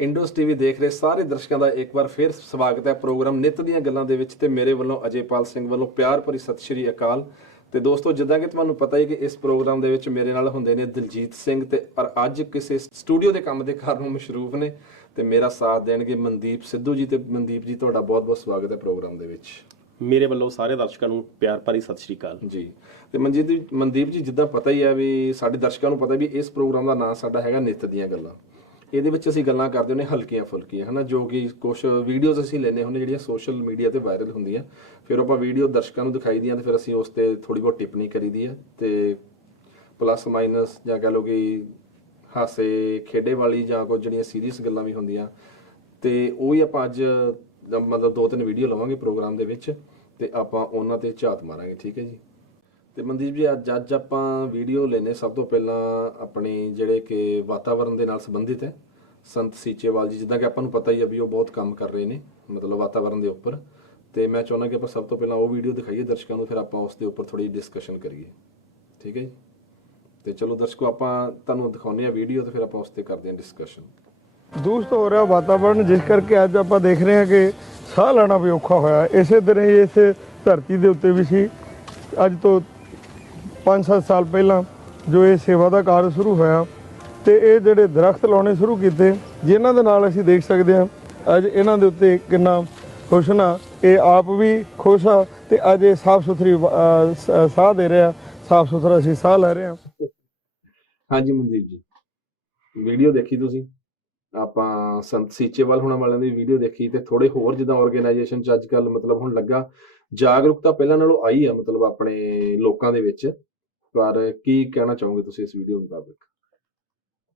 ਇੰਡੋਸ TV ਦੇਖ ਰਹੇ ਸਾਰੇ ਦਰਸ਼ਕਾਂ ਦਾ ਇੱਕ ਵਾਰ ਫਿਰ ਸਵਾਗਤ ਹੈ ਪ੍ਰੋਗਰਾਮ ਨਿੱਤ ਦੀਆਂ ਗੱਲਾਂ ਦੇ ਵਿੱਚ ਤੇ ਮੇਰੇ ਵੱਲੋਂ ਅਜੇਪਾਲ ਸਿੰਘ ਵੱਲੋਂ ਪਿਆਰ ਭਰੀ ਸਤਿ ਸ਼੍ਰੀ ਅਕਾਲ। ਤੇ ਦੋਸਤੋ, ਜਿੱਦਾਂ ਕਿ ਤੁਹਾਨੂੰ ਪਤਾ ਹੀ ਕਿ ਇਸ ਪ੍ਰੋਗਰਾਮ ਦੇ ਵਿੱਚ ਮੇਰੇ ਨਾਲ ਹੁੰਦੇ ਨੇ ਦਿਲਜੀਤ ਸਿੰਘ ਤੇ ਪਰ ਅੱਜ ਕਿਸੇ ਸਟੂਡੀਓ ਦੇ ਕੰਮ ਦੇ ਕਾਰਨ ਮਸ਼ਰੂਫ ਨੇ ਤੇ ਮੇਰਾ ਸਾਥ ਦੇਣਗੇ ਮਨਦੀਪ ਸਿੱਧੂ ਜੀ। ਤੇ ਮਨਦੀਪ ਜੀ, ਤੁਹਾਡਾ ਬਹੁਤ-ਬਹੁਤ ਸਵਾਗਤ ਹੈ ਪ੍ਰੋਗਰਾਮ ਦੇ ਵਿੱਚ। ਮੇਰੇ ਵੱਲੋਂ ਸਾਰੇ ਦਰਸ਼ਕਾਂ ਨੂੰ ਪਿਆਰ ਭਰੀ ਸਤਿ ਸ਼੍ਰੀ ਅਕਾਲ ਜੀ। ਤੇ ਮਨਦੀਪ ਜੀ, ਜਿੱਦਾਂ ਪਤਾ ਹੀ ਹੈ ਵੀ ਸਾਡੇ ਦਰਸ਼ਕਾਂ ਨੂੰ ਪਤਾ ਵੀ ਇਸ ਪ੍ਰੋਗਰਾਮ ਦਾ ਨਾਂ ਸਾਡਾ ਹੈਗਾ ਨਿੱਤ ਦੀਆਂ ਗੱਲਾਂ। ਇਹਦੇ ਵਿੱਚ ਅਸੀਂ ਗੱਲਾਂ ਕਰਦੇ ਹੁੰਦੇ ਹਲਕੀਆਂ ਫੁਲਕੀਆਂ, ਹੈ ਨਾ, ਜੋ ਕਿ ਕੁਛ ਵੀਡੀਓਜ਼ ਅਸੀਂ ਲੈਂਦੇ ਹੁੰਦੇ ਜਿਹੜੀਆਂ ਸੋਸ਼ਲ ਮੀਡੀਆ ਤੇ ਵਾਇਰਲ ਹੁੰਦੀਆਂ, ਫਿਰ ਆਪਾਂ ਵੀਡੀਓ ਦਰਸ਼ਕਾਂ ਨੂੰ ਦਿਖਾਈ ਦੀਆਂ ਤੇ ਫਿਰ ਅਸੀਂ ਉਸ ਤੇ ਥੋੜੀ ਬਹੁਤ ਟਿੱਪਣੀ ਕਰੀਦੀ ਹੈ ਤੇ ਪਲੱਸ ਮਾਈਨਸ ਜਾਂ ਕਹਿ ਲਓ ਕਿ ਹਾਸੇ ਖੇਡੇ ਵਾਲੀ ਜਾਂ ਕੁਝ ਜਿਹੜੀਆਂ ਸੀਰੀਅਸ ਗੱਲਾਂ ਵੀ ਹੁੰਦੀਆਂ ਤੇ ਉਹੀ ਆਪਾਂ ਅੱਜ ਮਤਲਬ 2-3 ਵੀਡੀਓ ਲਵਾਂਗੇ ਪ੍ਰੋਗਰਾਮ ਦੇ ਵਿੱਚ ਤੇ ਆਪਾਂ ਉਹਨਾਂ ਤੇ ਝਾਤ ਮਾਰਾਂਗੇ। ਠੀਕ ਹੈ ਜੀ। ਤੇ ਮਨਦੀਪ ਜੀ, ਅੱਜ ਆਪਾਂ ਵੀਡੀਓ ਲੈਨੇ ਸਭ ਤੋਂ ਪਹਿਲਾਂ ਆਪਣੇ ਜਿਹੜੇ ਕਿ ਵਾਤਾਵਰਣ ਦੇ ਨਾਲ ਸੰਬੰਧਿਤ ਹੈ, ਸੰਤ ਸੀਚੇਵਾਲ ਜੀ। ਜਿੱਦਾਂ ਕਿ ਆਪਾਂ ਨੂੰ ਪਤਾ ਹੀ ਹੈ ਵੀ ਉਹ ਬਹੁਤ ਕੰਮ ਕਰ ਰਹੇ ਨੇ ਮਤਲਬ ਵਾਤਾਵਰਣ ਦੇ ਉੱਪਰ, ਤੇ ਮੈਂ ਚਾਹੁੰਦਾ ਕਿ ਆਪਾਂ ਸਭ ਤੋਂ ਪਹਿਲਾਂ ਉਹ ਵੀਡੀਓ ਦਿਖਾਈਏ ਦਰਸ਼ਕਾਂ ਨੂੰ, ਫਿਰ ਆਪਾਂ ਉਸ ਦੇ ਉੱਪਰ ਥੋੜੀ ਡਿਸਕਸ਼ਨ ਕਰੀਏ। ਠੀਕ ਹੈ ਜੀ। ਤੇ ਚਲੋ ਦਰਸ਼ਕੋ, ਆਪਾਂ ਤੁਹਾਨੂੰ ਦਿਖਾਉਂਦੇ ਆ ਵੀਡੀਓ ਤੇ ਫਿਰ ਆਪਾਂ ਉਸ ਤੇ ਕਰਦੇ ਹਾਂ ਡਿਸਕਸ਼ਨ। ਦੂਸ਼ਿਤ ਹੋ ਰਿਹਾ ਵਾਤਾਵਰਣ, ਜਿਸ ਕਰਕੇ ਅੱਜ ਆਪਾਂ ਦੇਖ ਰਹੇ ਹਾਂ ਕਿ ਸਾਹ ਲੈਣਾ ਵੀ ਔਖਾ ਹੋਇਆ। ਇਸੇ ਤਰ੍ਹਾਂ ਹੀ ਇਸ ਧਰਤੀ ਦੇ ਉੱਤੇ ਵੀ ਸੀ ਅੱਜ ਤੋਂ 5-7 ਸਾਲ ਪਹਿਲਾਂ ਜੋ ਇਹ ਸੇਵਾ ਦਾ ਕਾਰਜ ਸ਼ੁਰੂ ਹੋਇਆ ਤੇ ਇਹ ਜਿਹੜੇ ਦਰਖਤ ਲਾਉਣੇ ਸ਼ੁਰੂ ਕੀਤੇ, ਜਿਨ੍ਹਾਂ ਦੇ ਨਾਲ ਅਸੀਂ ਦੇਖ ਸਕਦੇ ਹਾਂ ਅੱਜ ਇਹਨਾਂ ਦੇ ਉੱਤੇ ਕਿੰਨਾ ਖੁਸ਼ ਨਾ, ਇਹ ਆਪ ਵੀ ਖੁਸ਼ ਆ ਤੇ ਅੱਜ ਇਹ ਸਾਫ਼ ਸੁਥਰੀ ਸਾਹ ਦੇ ਰਿਹਾ, ਸਾਫ਼ ਸੁਥਰਾ ਅਸੀਂ ਸਾਹ ਲੈ ਰਹੇ ਹਾਂ। ਹਾਂਜੀ ਮਨਦੀਪ ਜੀ, ਵੀਡੀਓ ਦੇਖੀ ਤੁਸੀਂ? ਆਪਾਂ ਸੰਤ ਸੀਚੇਵਾਲ ਹੋਣਾ ਵਾਲਿਆਂ ਦੀ ਵੀਡੀਓ ਦੇਖੀ ਤੇ ਥੋੜੇ ਹੋਰ ਜਿੱਦਾਂ ਆਰਗੇਨਾਈਜੇਸ਼ਨ ਚ ਅੱਜ ਕੱਲ ਮਤਲਬ ਹੁਣ ਲੱਗਾ ਜਾਗਰੂਕਤਾ ਪਹਿਲਾਂ ਨਾਲੋਂ ਆਈ ਆ ਮਤਲਬ ਆਪਣੇ ਲੋਕਾਂ ਦੇ ਵਿੱਚ, ਪਰ ਕੀ ਕਹਿਣਾ ਚਾਹੋਗੇ ਤੁਸੀਂ ਇਸ ਵੀਡੀਓ ਮੁਤਾਬਿਕ?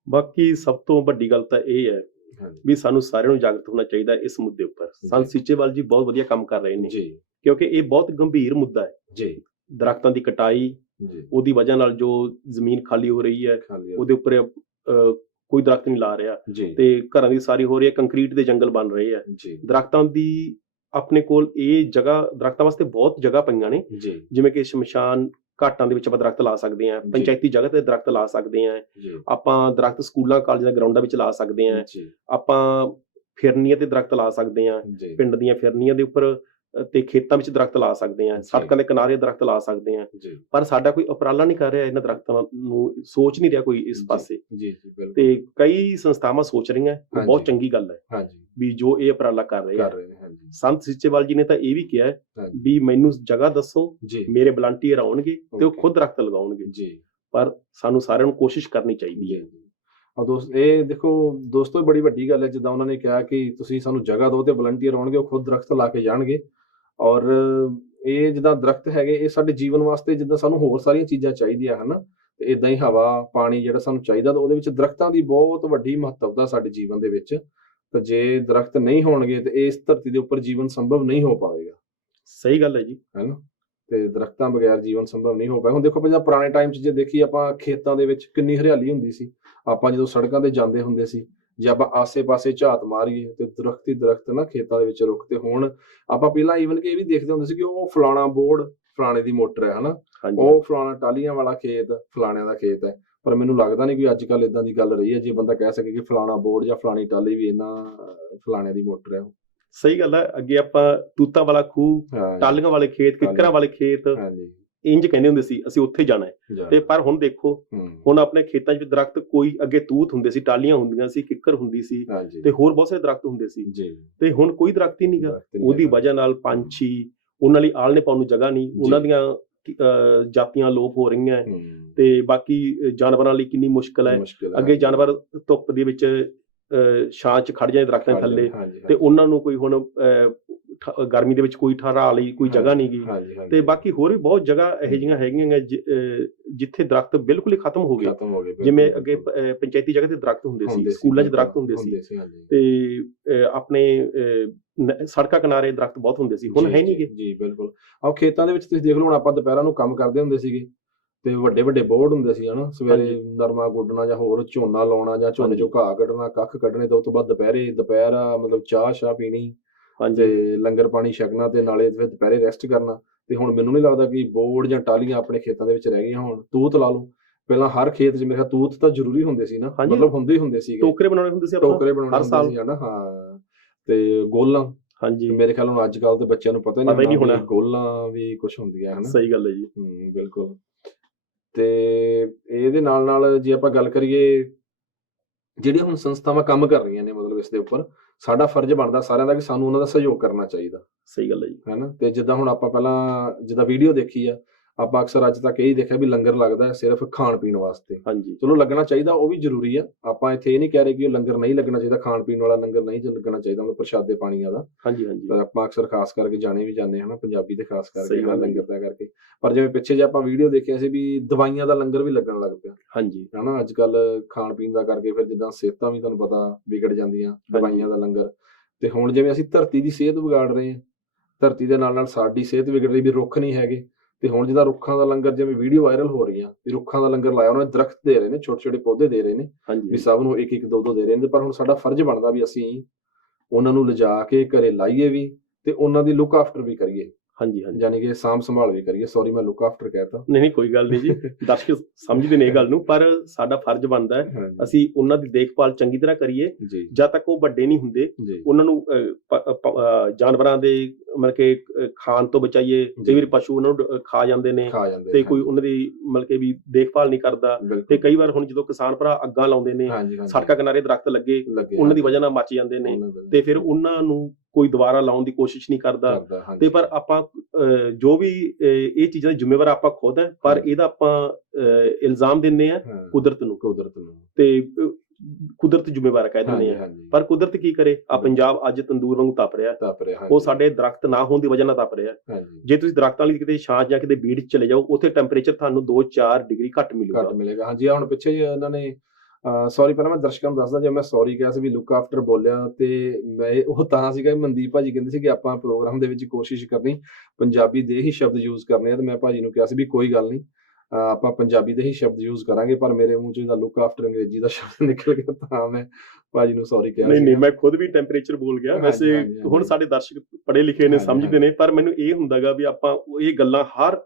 ਬਾਕੀ ਸਭ ਤੋਂ ਵੱਡੀ ਗੱਲ ਤਾਂ ਇਹ ਹੈ ਵੀ ਸਾਨੂੰ ਸਾਰਿਆਂ ਨੂੰ ਜਾਗਰੂਕ ਹੋਣਾ ਚਾਹੀਦਾ ਇਸ ਮੁੱਦੇ ਉੱਪਰ। ਸੰਤ ਸੀਚੇਵਾਲ ਜੀ ਬਹੁਤ ਵਧੀਆ ਕੰਮ ਕਰ ਰਹੇ ਨੇ ਜੀ, ਕਿਉਂਕਿ ਇਹ ਬਹੁਤ ਗੰਭੀਰ ਮੁੱਦਾ ਹੈ ਜੀ। ਦਰਖਤਾਂ ਦੀ ਕਟਾਈ, ਜੀ, ਉਹਦੀ ਵਜ੍ਹਾ ਨਾਲ ਜੋ ਜ਼ਮੀਨ ਖਾਲੀ ਹੋ ਰਹੀ ਹੈ ਉਹਦੇ ਉੱਪਰ ਕੋਈ ਦਰਖਤ ਨਹੀਂ ਲਾ ਰਿਹਾ ਜੀ, ਤੇ ਘਰਾਂ ਦੀ ਸਾਰੀ ਹੋ ਰਹੀ ਹੈ, ਕੰਕਰੀਟ ਦੇ ਜੰਗਲ ਬਣ ਰਹੇ ਆ। ਜੀ, ਦਰਖਤਾਂ ਦੀ ਆਪਣੇ ਕੋਲ ਇਹ ਜਗ੍ਹਾ ਦਰਖਤਾਂ ਵਾਸਤੇ ਬਹੁਤ ਜਗ੍ਹਾ ਪਈਆਂ ਨੇ, ਜੀ, ਜਿਵੇਂ ਕਿ ਸ਼ਮਸ਼ਾਨ ਘਾਟਾਂ ਦੇ ਵਿੱਚ ਆਪਾਂ ਦਰਖਤ ਲਾ ਸਕਦੇ ਹਾਂ, ਪੰਚਾਇਤੀ ਜਗ੍ਹਾ ਤੇ ਦਰਖਤ ਲਾ ਸਕਦੇ ਹਾਂ, ਆਪਾਂ ਦਰਖਤ ਸਕੂਲਾਂ ਕਾਲਜਾਂ ਦੇ ਗਰਾਊਂਡਾਂ ਵਿੱਚ ਲਾ ਸਕਦੇ ਹਾਂ, ਆਪਾਂ ਫਿਰਨੀਆਂ ਤੇ ਦਰਖਤ ਲਾ ਸਕਦੇ ਹਾਂ, ਪਿੰਡ ਦੀਆਂ ਫਿਰਨੀਆਂ ਦੇ ਉੱਪਰ ਤੇ ਖੇਤਾਂ ਵਿੱਚ ਦਰਖਤ ਲਾ ਸਕਦੇ ਹਾਂ, ਸੜਕਾਂ ਦੇ ਕਿਨਾਰੇ ਦਰਖਤ ਲਾ ਸਕਦੇ ਹਾਂ। ਪਰ ਸਾਡਾ ਕੋਈ ਉਪਰਾਲਾ ਨਹੀਂ ਕਰ ਰਿਹਾ ਇਹਨਾਂ ਦਰਖਤਾਂ ਨੂੰ, ਸੋਚ ਨਹੀਂ ਰਿਹਾ ਕੋਈ ਇਸ ਪਾਸੇ। ਤੇ ਕਈ ਸੰਸਥਾਵਾਂ ਸੋਚ ਰਹੀਆਂ, ਬਹੁਤ ਚੰਗੀ ਗੱਲ ਹੈ ਵੀ ਜੋ ਇਹ ਉਪਰਾਲਾ ਕਰ ਰਹੇ ਆ। ਸੰਤ ਸੀਚੇਵਾਲ ਜੀ ਨੇ ਤਾਂ ਇਹ ਵੀ ਕਿਹਾ ਵੀ ਮੈਨੂੰ ਜਗ੍ਹਾ ਦੱਸੋ, ਮੇਰੇ ਵਲੰਟੀਅਰ ਆਉਣਗੇ ਤੇ ਉਹ ਖੁਦ ਦਰਖਤ ਲਗਾਉਣਗੇ। ਪਰ ਸਾਨੂੰ ਸਾਰਿਆਂ ਨੂੰ ਕੋਸ਼ਿਸ਼ ਕਰਨੀ ਚਾਹੀਦੀ ਹੈ। ਇਹ ਦੇਖੋ ਦੋਸਤੋ, ਬੜੀ ਵੱਡੀ ਗੱਲ ਹੈ ਜਿੱਦਾਂ ਉਹਨਾਂ ਨੇ ਕਿਹਾ ਕਿ ਤੁਸੀਂ ਸਾਨੂੰ ਜਗ੍ਹਾ ਦਿਓ ਤੇ ਵਲੰਟੀਅਰ ਆਉਣਗੇ, ਉਹ ਖੁਦ ਦਰਖਤ ਲਾ ਕੇ ਜਾਣਗੇ। ਔਰ ਇਹ ਜਿੱਦਾਂ ਦਰਖਤ ਹੈਗੇ ਇਹ ਸਾਡੇ ਜੀਵਨ ਵਾਸਤੇ, ਜਿੱਦਾਂ ਸਾਨੂੰ ਹੋਰ ਸਾਰੀਆਂ ਚੀਜ਼ਾਂ ਚਾਹੀਦੀਆਂ ਹਨ ਤੇ ਇਦਾਂ ਹੀ ਹਵਾ ਪਾਣੀ ਜਿਹੜਾ ਸਾਨੂੰ ਚਾਹੀਦਾ, ਤਾਂ ਉਹਦੇ ਵਿੱਚ ਦਰਖਤਾਂ ਦੀ ਬਹੁਤ ਵੱਡੀ ਮਹੱਤਵਤਾ ਸਾਡੇ ਜੀਵਨ ਦੇ ਵਿੱਚ। ਤੇ ਜੇ ਦਰਖਤ ਨਹੀਂ ਹੋਣਗੇ ਤੇ ਇਸ ਧਰਤੀ ਦੇ ਉੱਪਰ ਜੀਵਨ ਸੰਭਵ ਨਹੀਂ ਹੋ ਪਾਵੇਗਾ। ਸਹੀ ਗੱਲ ਹੈ ਜੀ, ਹੈ ਨਾ। ਤੇ ਦਰਖਤਾਂ ਬਗੈਰ ਜੀਵਨ ਸੰਭਵ ਨਹੀਂ ਹੋ ਪਾਏਗਾ। ਹੁਣ ਦੇਖੋ ਪਹਿਲਾਂ ਪੁਰਾਣੇ ਟਾਈਮ 'ਚ ਜੇ ਦੇਖੀ ਆਪਾਂ, ਖੇਤਾਂ ਦੇ ਵਿੱਚ ਕਿੰਨੀ ਹਰਿਆਲੀ ਹੁੰਦੀ ਸੀ। ਆਪਾਂ ਜਦੋਂ ਸੜਕਾਂ ਤੇ ਜਾਂਦੇ ਹੁੰਦੇ ਸੀ, ਜੇ ਆਪਾਂ ਆਸੇ-ਪਾਸੇ ਝਾਤ ਮਾਰੀਏ ਤੇ ਦਰਖਤ ਹੀ ਦਰਖਤ ਨਾ ਖੇਤਾਂ ਦੇ ਵਿੱਚ ਰੁੱਖ। ਤੇ ਹੁਣ ਆਪਾਂ ਪਹਿਲਾਂ ਈਵਨ ਕਿ ਇਹ ਵੀ ਦੇਖਦੇ ਹੁੰਦੇ ਸੀ ਕਿ ਉਹ ਫਲਾਣਾ ਬੋਰਡ ਫਲਾਣੇ ਦੀ ਮੋਟਰ ਹੈ, ਹਨਾ, ਉਹ ਫਲਾਣਾ ਟਾਹਲੀਆਂ ਵਾਲਾ ਖੇਤ ਫਲਾਣਿਆਂ ਦਾ ਖੇਤ ਹੈ। ਪਰ ਮੈਨੂੰ ਲੱਗਦਾ ਨਹੀਂ ਵੀ ਅੱਜ ਕੱਲ ਇਦਾਂ ਦੀ ਗੱਲ ਰਹੀ ਹੈ ਜੇ ਬੰਦਾ ਕਹਿ ਸਕੇ ਕਿ ਫਲਾਣਾ ਬੋਰਡ ਜਾਂ ਫਲਾਣੀ ਟਾਹਲੀ ਵੀ ਇਹਨਾਂ ਫਲਾਣੇ ਦੀ ਮੋਟਰ ਹੈ। ਸਹੀ ਗੱਲ ਹੈ। ਅੱਗੇ ਆਪਾਂ ਤੂਤਾਂ ਵਾਲਾ ਖੂਹ, ਟਾਹਲੀਆਂ ਵਾਲੇ ਖੇਤ, ਕਿੱਕਰਾਂ ਵਾਲੇ ਖੇਤ ਇੰਜ ਕਹਿੰਦੇ ਹੁੰਦੇ ਸੀ, ਅਸੀਂ ਉੱਥੇ ਜਾਣਾ ਹੈ। ਤੇ ਪਰ ਹੁਣ ਦੇਖੋ, ਹੁਣ ਆਪਣੇ ਖੇਤਾਂ 'ਚ ਦਰਖਤ ਕੋਈ ਅੱਗੇ ਤੂਤ ਹੁੰਦੇ ਸੀ, ਟਾਹਲੀਆਂ ਹੁੰਦੀਆਂ ਸੀ, ਕਿੱਕਰ ਹੁੰਦੀ ਸੀ ਤੇ ਹੋਰ ਬਹੁਤ ਸਾਰੇ ਦਰਖਤ ਹੁੰਦੇ ਸੀ, ਤੇ ਹੁਣ ਕੋਈ ਦਰਖਤ ਹੀ ਨਹੀਂਗਾ। ਉਹਦੀ ਵਜ੍ਹਾ ਨਾਲ ਪੰਛੀ, ਉਹਨਾਂ ਲਈ ਆਲਣੇ ਪਾਉਣ ਨੂੰ ਜਗ੍ਹਾ ਨਹੀਂ, ਉਹਨਾਂ ਦੀਆਂ ਜਾਤੀਆਂ ਲੋਪ ਹੋ ਰਹੀਆਂ ਤੇ ਬਾਕੀ ਜਾਨਵਰਾਂ ਲਈ ਕਿੰਨੀ ਮੁਸ਼ਕਲ ਹੈ। ਅੱਗੇ ਜਾਨਵਰ ਧੁੱਪ ਦੇ ਵਿੱਚ ਛਾਂ 'ਚ ਖੜ ਜਾਂਦੇ ਦਰਖਤਾਂ ਥੱਲੇ, ਤੇ ਉਹਨਾਂ ਨੂੰ ਕੋਈ ਹੁਣ ਗਰਮੀ ਦੇ ਵਿੱਚ ਕੋਈ ਠਹਿਰਾ ਲਈ ਕੋਈ ਜਗ੍ਹਾ ਨਹੀਂ ਗੀ। ਤੇ ਬਾਕੀ ਹੋਰ ਵੀ ਬਹੁਤ ਜਗ੍ਹਾ ਇਹੋ ਜਿਹੀਆਂ ਹੈਗੀਆਂ ਜਿੱਥੇ ਦਰਖਤ ਬਿਲਕੁਲ ਹੀ ਖਤਮ ਹੋ ਗਏ। ਜਿਵੇਂ ਅੱਗੇ ਪੰਚਾਇਤੀ ਜਗ੍ਹਾ ਤੇ ਦਰਖਤ ਹੁੰਦੇ ਸੀ, ਸਕੂਲਾਂ 'ਚ ਦਰਖਤ ਹੁੰਦੇ ਸੀ, ਤੇ ਆਪਣੇ ਸੜਕਾਂ ਕਿਨਾਰੇ ਦਰਖਤ ਬਹੁਤ ਹੁੰਦੇ ਸੀ, ਹੁਣ ਹੈ ਨਹੀਂ ਗੇ। ਜੀ ਬਿਲਕੁਲ। ਆਹ ਖੇਤਾਂ ਦੇ ਵਿੱਚ ਤੁਸੀਂ ਦੇਖ ਲਓ, ਹੁਣ ਆਪਾਂ ਦੁਪਹਿਰਾਂ ਨੂੰ ਕੰਮ ਕਰਦੇ ਹੁੰਦੇ ਸੀਗੇ ਤੇ ਵੱਡੇ ਵੱਡੇ ਬੋਰਡ ਹੁੰਦੇ ਸੀ, ਹਨਾ, ਸਵੇਰੇ ਨਰਮਾ ਗੁੱਡਣਾ ਜਾਂ ਹੋਰ ਝੋਨਾ ਲਾਉਣਾ ਜਾਂ ਝੋਨੇ ਚੋਂ ਘਾਹ ਕੱਢਣਾ, ਕੱਖ ਕੱਢਣੇ, ਤੇ ਉਸ ਤੋਂ ਬਾਅਦ ਦੁਪਹਿਰ ਮਤਲਬ ਚਾਹ ਪੀਣੀ ਤੇ ਲੰਗਰ ਪਾਣੀ ਛਕਣਾ ਤੇ ਨਾਲੇ ਫਿਰ ਦੁਪਹਿਰੇ ਰੈਸਟ ਕਰਨਾ। ਤੇ ਹੁਣ ਮੈਨੂੰ ਨਹੀਂ ਲੱਗਦਾ ਕਿ ਬੋਰਡ ਜਾਂ ਟਾਹਲੀਆਂ ਆਪਣੇ ਖੇਤਾਂ ਦੇ ਵਿੱਚ ਰਹਿ ਗਈਆਂ। ਹੁਣ ਤੂਤ ਲਾ ਲਓ, ਪਹਿਲਾਂ ਹਰ ਖੇਤ 'ਚ ਮੇਰੇ ਖਿਆਲ ਤੂਤ ਤਾਂ ਜ਼ਰੂਰੀ ਹੁੰਦੇ ਸੀ ਨਾ, ਮਤਲਬ ਹੁੰਦੇ ਹੀ ਹੁੰਦੇ ਸੀਗੇ, ਟੋਕਰੇ ਬਣਾਉਣੇ ਹੁੰਦੇ ਸੀ ਆਪਾਂ ਟੋਕਰੇ ਬਣਾਉਣੇ ਹੁੰਦੇ ਸੀ ਹਨਾ। ਹਾਂ, ਤੇ ਗੋਲਾਂ, ਹਾਂਜੀ, ਮੇਰੇ ਖਿਆਲ ਹੁਣ ਅੱਜ ਕੱਲ ਦੇ ਬੱਚਿਆਂ ਨੂੰ ਪਤਾ ਹੀ ਨਹੀਂ ਹੋਣਾ ਗੋਲਾਂ ਵੀ ਕੁਝ ਹੁੰਦੀਆਂ ਹਨਾ। ਸਹੀ ਗੱਲ ਹੈ ਜੀ। ਬਿਲਕੁਲ। ਤੇ ਇਹਦੇ ਨਾਲ ਨਾਲ ਜੇ ਆਪਾਂ ਗੱਲ ਕਰੀਏ, ਜਿਹੜੀਆਂ ਹੁਣ ਸੰਸਥਾਵਾਂ ਕੰਮ ਕਰ ਰਹੀਆਂ ਨੇ ਮਤਲਬ ਇਸ ਦੇ ਉੱਪਰ, ਸਾਡਾ ਫਰਜ਼ ਬਣਦਾ ਸਾਰਿਆਂ ਦਾ ਕਿ ਸਾਨੂੰ ਉਹਨਾਂ ਦਾ ਸਹਿਯੋਗ ਕਰਨਾ ਚਾਹੀਦਾ। ਸਹੀ ਗੱਲ ਹੈ ਜੀ। ਹਨਾ, ਤੇ ਜਿੱਦਾਂ ਹੁਣ ਆਪਾਂ ਪਹਿਲਾਂ ਜਿੱਦਾਂ ਵੀਡੀਓ ਦੇਖੀ ਆ, ਆਪਾਂ ਅਕਸਰ ਅੱਜ ਤੱਕ ਇਹੀ ਦੇਖਿਆ ਵੀ ਲੰਗਰ ਲੱਗਦਾ ਸਿਰਫ ਖਾਣ ਪੀਣ ਵਾਸਤੇ। ਹਾਂਜੀ, ਚਲੋ ਲੱਗਣਾ ਚਾਹੀਦਾ, ਉਹ ਵੀ ਜ਼ਰੂਰੀ ਆ। ਆਪਾਂ ਇੱਥੇ ਇਹ ਨਹੀਂ ਕਹਿ ਰਹੇ ਕਿ ਉਹ ਲੰਗਰ ਨਹੀਂ ਲੱਗਣਾ ਚਾਹੀਦਾ, ਖਾਣ ਪੀਣ ਵਾਲਾ ਲੰਗਰ ਨਹੀਂ ਲੱਗਣਾ ਚਾਹੀਦਾ, ਮਤਲਬ ਪ੍ਰਸ਼ਾਦੇ ਪਾਣੀਆਂ ਦਾ। ਹਾਂਜੀ, ਹਾਂਜੀ, ਤਾਂ ਆਪਾਂ ਅਕਸਰ ਖਾਸ ਕਰਕੇ ਜਾਣੇ ਵੀ ਜਾਂਦੇ ਹਨਾ, ਪੰਜਾਬੀ ਦੇ ਖਾਸ ਕਰਕੇ ਲੰਗਰ ਦਾ ਕਰਕੇ। ਪਰ ਜਿਵੇਂ ਪਿੱਛੇ ਜੇ ਆਪਾਂ ਵੀਡੀਓ ਦੇਖਿਆ ਸੀ ਵੀ ਦਵਾਈਆਂ ਦਾ ਲੰਗਰ ਵੀ ਲੱਗਣ ਲੱਗ ਪਿਆ। ਹਾਂਜੀ, ਹਨਾ, ਅੱਜ ਕੱਲ ਖਾਣ ਪੀਣ ਦਾ ਕਰਕੇ ਫਿਰ ਜਿੱਦਾਂ ਸਿਹਤਾਂ ਵੀ ਤੁਹਾਨੂੰ ਪਤਾ ਵਿਗੜ ਜਾਂਦੀਆਂ, ਦਵਾਈਆਂ ਦਾ ਲੰਗਰ। ਤੇ ਹੁਣ ਜਿਵੇਂ ਅਸੀਂ ਧਰਤੀ ਦੀ ਸਿਹਤ ਵਿਗਾੜ ਰਹੇ ਹਾਂ, ਧਰਤੀ ਦੇ ਨਾਲ ਨਾਲ ਸਾਡੀ ਸਿਹਤ ਵਿਗੜ ਰਹੀ ਵੀ ਰੁੱਖ ਨਹੀਂ ਹੈਗੇ। ਤੇ ਹੁਣ ਜਿੱਦਾਂ ਰੁੱਖਾਂ ਦਾ ਲੰਗਰ, ਜਿਵੇਂ ਵੀਡੀਓ ਵਾਇਰਲ ਹੋ ਰਹੀਆਂ ਵੀ ਰੁੱਖਾਂ ਦਾ ਲੰਗਰ ਲਾਇਆ, ਉਹਨਾਂ ਨੇ ਦਰਖਤ ਦੇ ਰਹੇ ਨੇ, ਛੋਟੇ ਛੋਟੇ ਪੌਦੇ ਦੇ ਰਹੇ ਨੇ ਵੀ ਸਭ ਨੂੰ ਇੱਕ ਇੱਕ ਦੋ ਦੋ ਦੇ ਰਹੇ ਨੇ। ਪਰ ਹੁਣ ਸਾਡਾ ਫਰਜ਼ ਬਣਦਾ ਵੀ ਅਸੀਂ ਉਹਨਾਂ ਨੂੰ ਲਿਜਾ ਕੇ ਘਰੇ ਲਾਈਏ ਵੀ, ਤੇ ਉਹਨਾਂ ਦੀ ਲੁੱਕ ਆਫਟਰ ਵੀ ਕਰੀਏ। ਹਾਂਜੀ, ਹਾਂਜੀ, ਯਾਨੀ ਕਿ ਸਾਂਭ ਸੰਭਾਲ ਵੀ ਕਰੀਏ। ਸੌਰੀ, ਮੈਂ ਲੁੱਕ ਆਫਟਰ ਕਹਿਤਾ। ਨਹੀਂ ਕੋਈ ਗੱਲ ਨਹੀਂ ਜੀ, ਦਰਸ਼ਕ ਸਮਝਦੇ ਨੇ ਇਹ ਗੱਲ ਨੂੰ, ਪਰ ਸਾਡਾ ਫਰਜ਼ ਬਣਦਾ ਹੈ ਅਸੀਂ ਉਹਨਾਂ ਦੀ ਦੇਖਭਾਲ ਚੰਗੀ ਤਰ੍ਹਾਂ ਕਰੀਏ। ਜਦ ਤੱਕ ਉਹ ਵੱਡੇ ਨਹੀਂ ਹੁੰਦੇ, ਉਹਨਾਂ ਨੂੰ ਜਾਨਵਰਾਂ ਦੇ ਮਤਲਬ ਕਿ ਖਾਣ ਤੋਂ ਬਚਾਈਏ। ਕਈ ਵਾਰੀ ਪਸ਼ੂ ਉਹਨਾਂ ਨੂੰ ਖਾ ਜਾਂਦੇ ਨੇ ਤੇ ਕੋਈ ਉਹਨਾਂ ਦੀ ਮਤਲਬ ਕਿ ਵੀ ਦੇਖਭਾਲ ਨਹੀਂ ਕਰਦਾ। ਤੇ ਕਈ ਵਾਰ ਹੁਣ ਜਦੋਂ ਕਿਸਾਨ ਭਰਾ ਅੱਗਾਂ ਲਾਉਂਦੇ ਨੇ, ਸੜਕਾਂ ਕਿਨਾਰੇ ਦਰਖਤ ਲੱਗੇ, ਉਹਨਾਂ ਦੀ ਵਜ੍ਹਾ ਨਾਲ ਮੱਚ ਜਾਂਦੇ ਨੇ, ਤੇ ਫਿਰ ਉਹਨਾਂ ਨੂੰ ਕੋਈ ਦੁਬਾਰਾ ਲਾਉਣ ਦੀ ਕੋਸ਼ਿਸ਼ ਨਹੀਂ ਕਰਦਾ। ਤੇ ਪਰ ਆਪਾਂ ਜੋ ਵੀ ਇਹ ਚੀਜ਼ਾਂ ਦੇ ਜ਼ਿੰਮੇਵਾਰ ਆਪਾਂ ਖੁਦ ਹੈ, ਪਰ ਇਹਦਾ ਆਪਾਂ ਇਲਜ਼ਾਮ ਦਿੰਦੇ ਆ ਕੁਦਰਤ ਨੂੰ, ਤੇ ਕੁਦਰਤ ਜ਼ਿੰਮੇਵਾਰ ਕਹਿ ਦਿੰਦੇ ਆ। ਪਰ ਕੁਦਰਤ ਕੀ ਕਰੇ, ਆ ਪੰਜਾਬ ਅੱਜ ਤੰਦੂਰ ਵਾਂਗੂ ਤਪ ਰਿਹਾ। ਉਹ ਸਾਡੇ ਦਰਖਤ ਨਾ ਹੋਣ ਦੀ ਵਜ੍ਹਾ ਨਾਲ ਤਪ ਰਿਹਾ। ਜੇ ਤੁਸੀਂ ਦਰਖਤਾਂ ਲਈ ਕਿਤੇ ਛਾਂ ਜਾਂ ਕਿਤੇ ਬੀੜ 'ਚ ਚਲੇ ਜਾਓ, ਉੱਥੇ ਟੈਂਪਰੇਚਰ ਤੁਹਾਨੂੰ 2-4 ਡਿਗਰੀ ਘੱਟ ਮਿਲੇਗਾ। ਹਾਂਜੀ, ਹੁਣ ਪਿੱਛੇ ਇਹਨਾਂ ਨੇ ਸੌਰੀ, ਪਹਿਲਾਂ ਮੈਂ ਦਰਸ਼ਕਾਂ ਨੂੰ ਦੱਸਦਾ, ਜੇ ਮੈਂ ਸੌਰੀ ਕਿਹਾ ਸੀ ਵੀ ਲੁੱਕ ਆਫਟਰ ਬੋਲਿਆ, ਤੇ ਮੈਂ ਉਹ ਤਾਂ ਸੀਗਾ, ਮਨਦੀਪ ਭਾਜੀ ਕਹਿੰਦੇ ਸੀ ਕਿ ਆਪਾਂ ਪ੍ਰੋਗਰਾਮ ਦੇ ਵਿੱਚ ਕੋਸ਼ਿਸ਼ ਕਰਨੀ ਪੰਜਾਬੀ ਦੇ ਹੀ ਸ਼ਬਦ ਯੂਜ਼ ਕਰਨੇ ਆ। ਤੇ ਮੈਂ ਭਾਜੀ ਨੂੰ ਕਿਹਾ ਸੀ ਵੀ ਕੋਈ ਗੱਲ ਨਹੀਂ, ਆਪਾਂ ਪੰਜਾਬੀ ਦੇ ਹੀ ਸ਼ਬਦ ਯੂਜ਼ ਕਰਾਂਗੇ। ਪਰ ਮੇਰੇ ਮੂੰਹ 'ਚ ਇਹਦਾ ਲੁੱਕ ਆਫਟਰ ਅੰਗਰੇਜ਼ੀ ਦਾ ਸ਼ਬਦ ਨਿਕਲ ਗਿਆ, ਤਾਂ ਮੈਂ ਭਾਜੀ ਨੂੰ ਸੌਰੀ ਕਿਹਾ। ਨਹੀਂ, ਮੈਂ ਖੁਦ ਵੀ ਟੈਂਪਰੇਚਰ ਬੋਲ ਗਿਆ। ਵੈਸੇ ਹੁਣ ਸਾਡੇ ਦਰਸ਼ਕ ਪੜ੍ਹੇ ਲਿਖੇ ਨੇ, ਸਮਝਦੇ ਨੇ, ਪਰ ਮੈਨੂੰ ਇਹ ਹੁੰਦਾਗਾ ਵੀ ਆਪਾਂ ਇਹ ਗੱਲਾਂ ਹਰ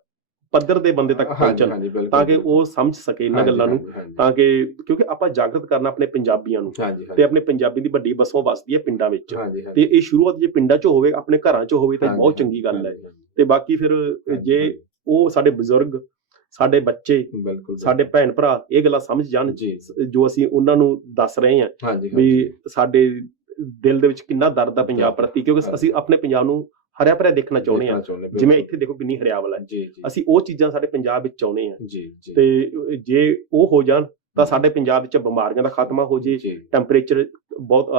ਪੱਧਰ ਦੇ ਬੰਦੇ ਤੱਕ ਪਹੁੰਚਣ, ਤਾਂ ਕਿ ਉਹ ਸਮਝ ਸਕੇ ਇਹਨਾਂ ਗੱਲਾਂ ਨੂੰ, ਤਾਂ ਕਿ ਕਿਉਂਕਿ ਆਪਾਂ ਜਾਗਰਤ ਕਰਨਾ ਆਪਣੇ ਪੰਜਾਬੀਆਂ ਨੂੰ, ਤੇ ਆਪਣੇ ਪੰਜਾਬੀ ਦੀ ਵੱਡੀ ਵਸੋਂ ਵਸਦੀ ਹੈ ਪਿੰਡਾਂ ਵਿੱਚ। ਤੇ ਇਹ ਸ਼ੁਰੂਆਤ ਜੇ ਪਿੰਡਾਂ 'ਚ ਹੋਵੇ, ਆਪਣੇ ਘਰਾਂ 'ਚ ਹੋਵੇ, ਤਾਂ ਬਹੁਤ ਚੰਗੀ ਗੱਲ ਹੈ। ਤੇ ਬਾਕੀ ਫਿਰ ਜੇ ਉਹ ਸਾਡੇ ਬਜ਼ੁਰਗ, ਸਾਡੇ ਬੱਚੇ, ਸਾਡੇ ਭੈਣ ਭਰਾ ਇਹ ਗੱਲਾਂ ਸਮਝ ਜਾਣ, ਜੋ ਅਸੀਂ ਉਹਨਾਂ ਨੂੰ ਦੱਸ ਰਹੇ ਹਾਂ ਵੀ ਸਾਡੇ ਦਿਲ ਦੇ ਵਿੱਚ ਕਿੰਨਾ ਦਰਦ ਆ ਪੰਜਾਬ ਪ੍ਰਤੀ, ਕਿਉਂਕਿ ਅਸੀਂ ਆਪਣੇ ਪੰਜਾਬ ਨੂੰ ਹਰਿਆ ਭਰਿਆ ਦੇਖਣਾ ਚਾਹੁੰਦੇ ਹਾਂ। ਜਿਵੇਂ ਇੱਥੇ ਦੇਖੋ ਕਿੰਨੀ ਹਰਿਆਵਲ ਹੈ, ਅਸੀਂ ਉਹ ਚੀਜ਼ਾਂ ਸਾਡੇ ਪੰਜਾਬ ਵਿੱਚ ਚਾਹੁੰਦੇ ਹਾਂ। ਤੇ ਜੇ ਉਹ ਹੋ ਜਾਣ ਤਾਂ ਸਾਡੇ ਪੰਜਾਬ ਵਿੱਚ ਬਿਮਾਰੀਆਂ ਦਾ ਖਾਤਮਾ ਹੋ ਜੇ, ਟੈਂਪਰੇਚਰ ਬਹੁਤ,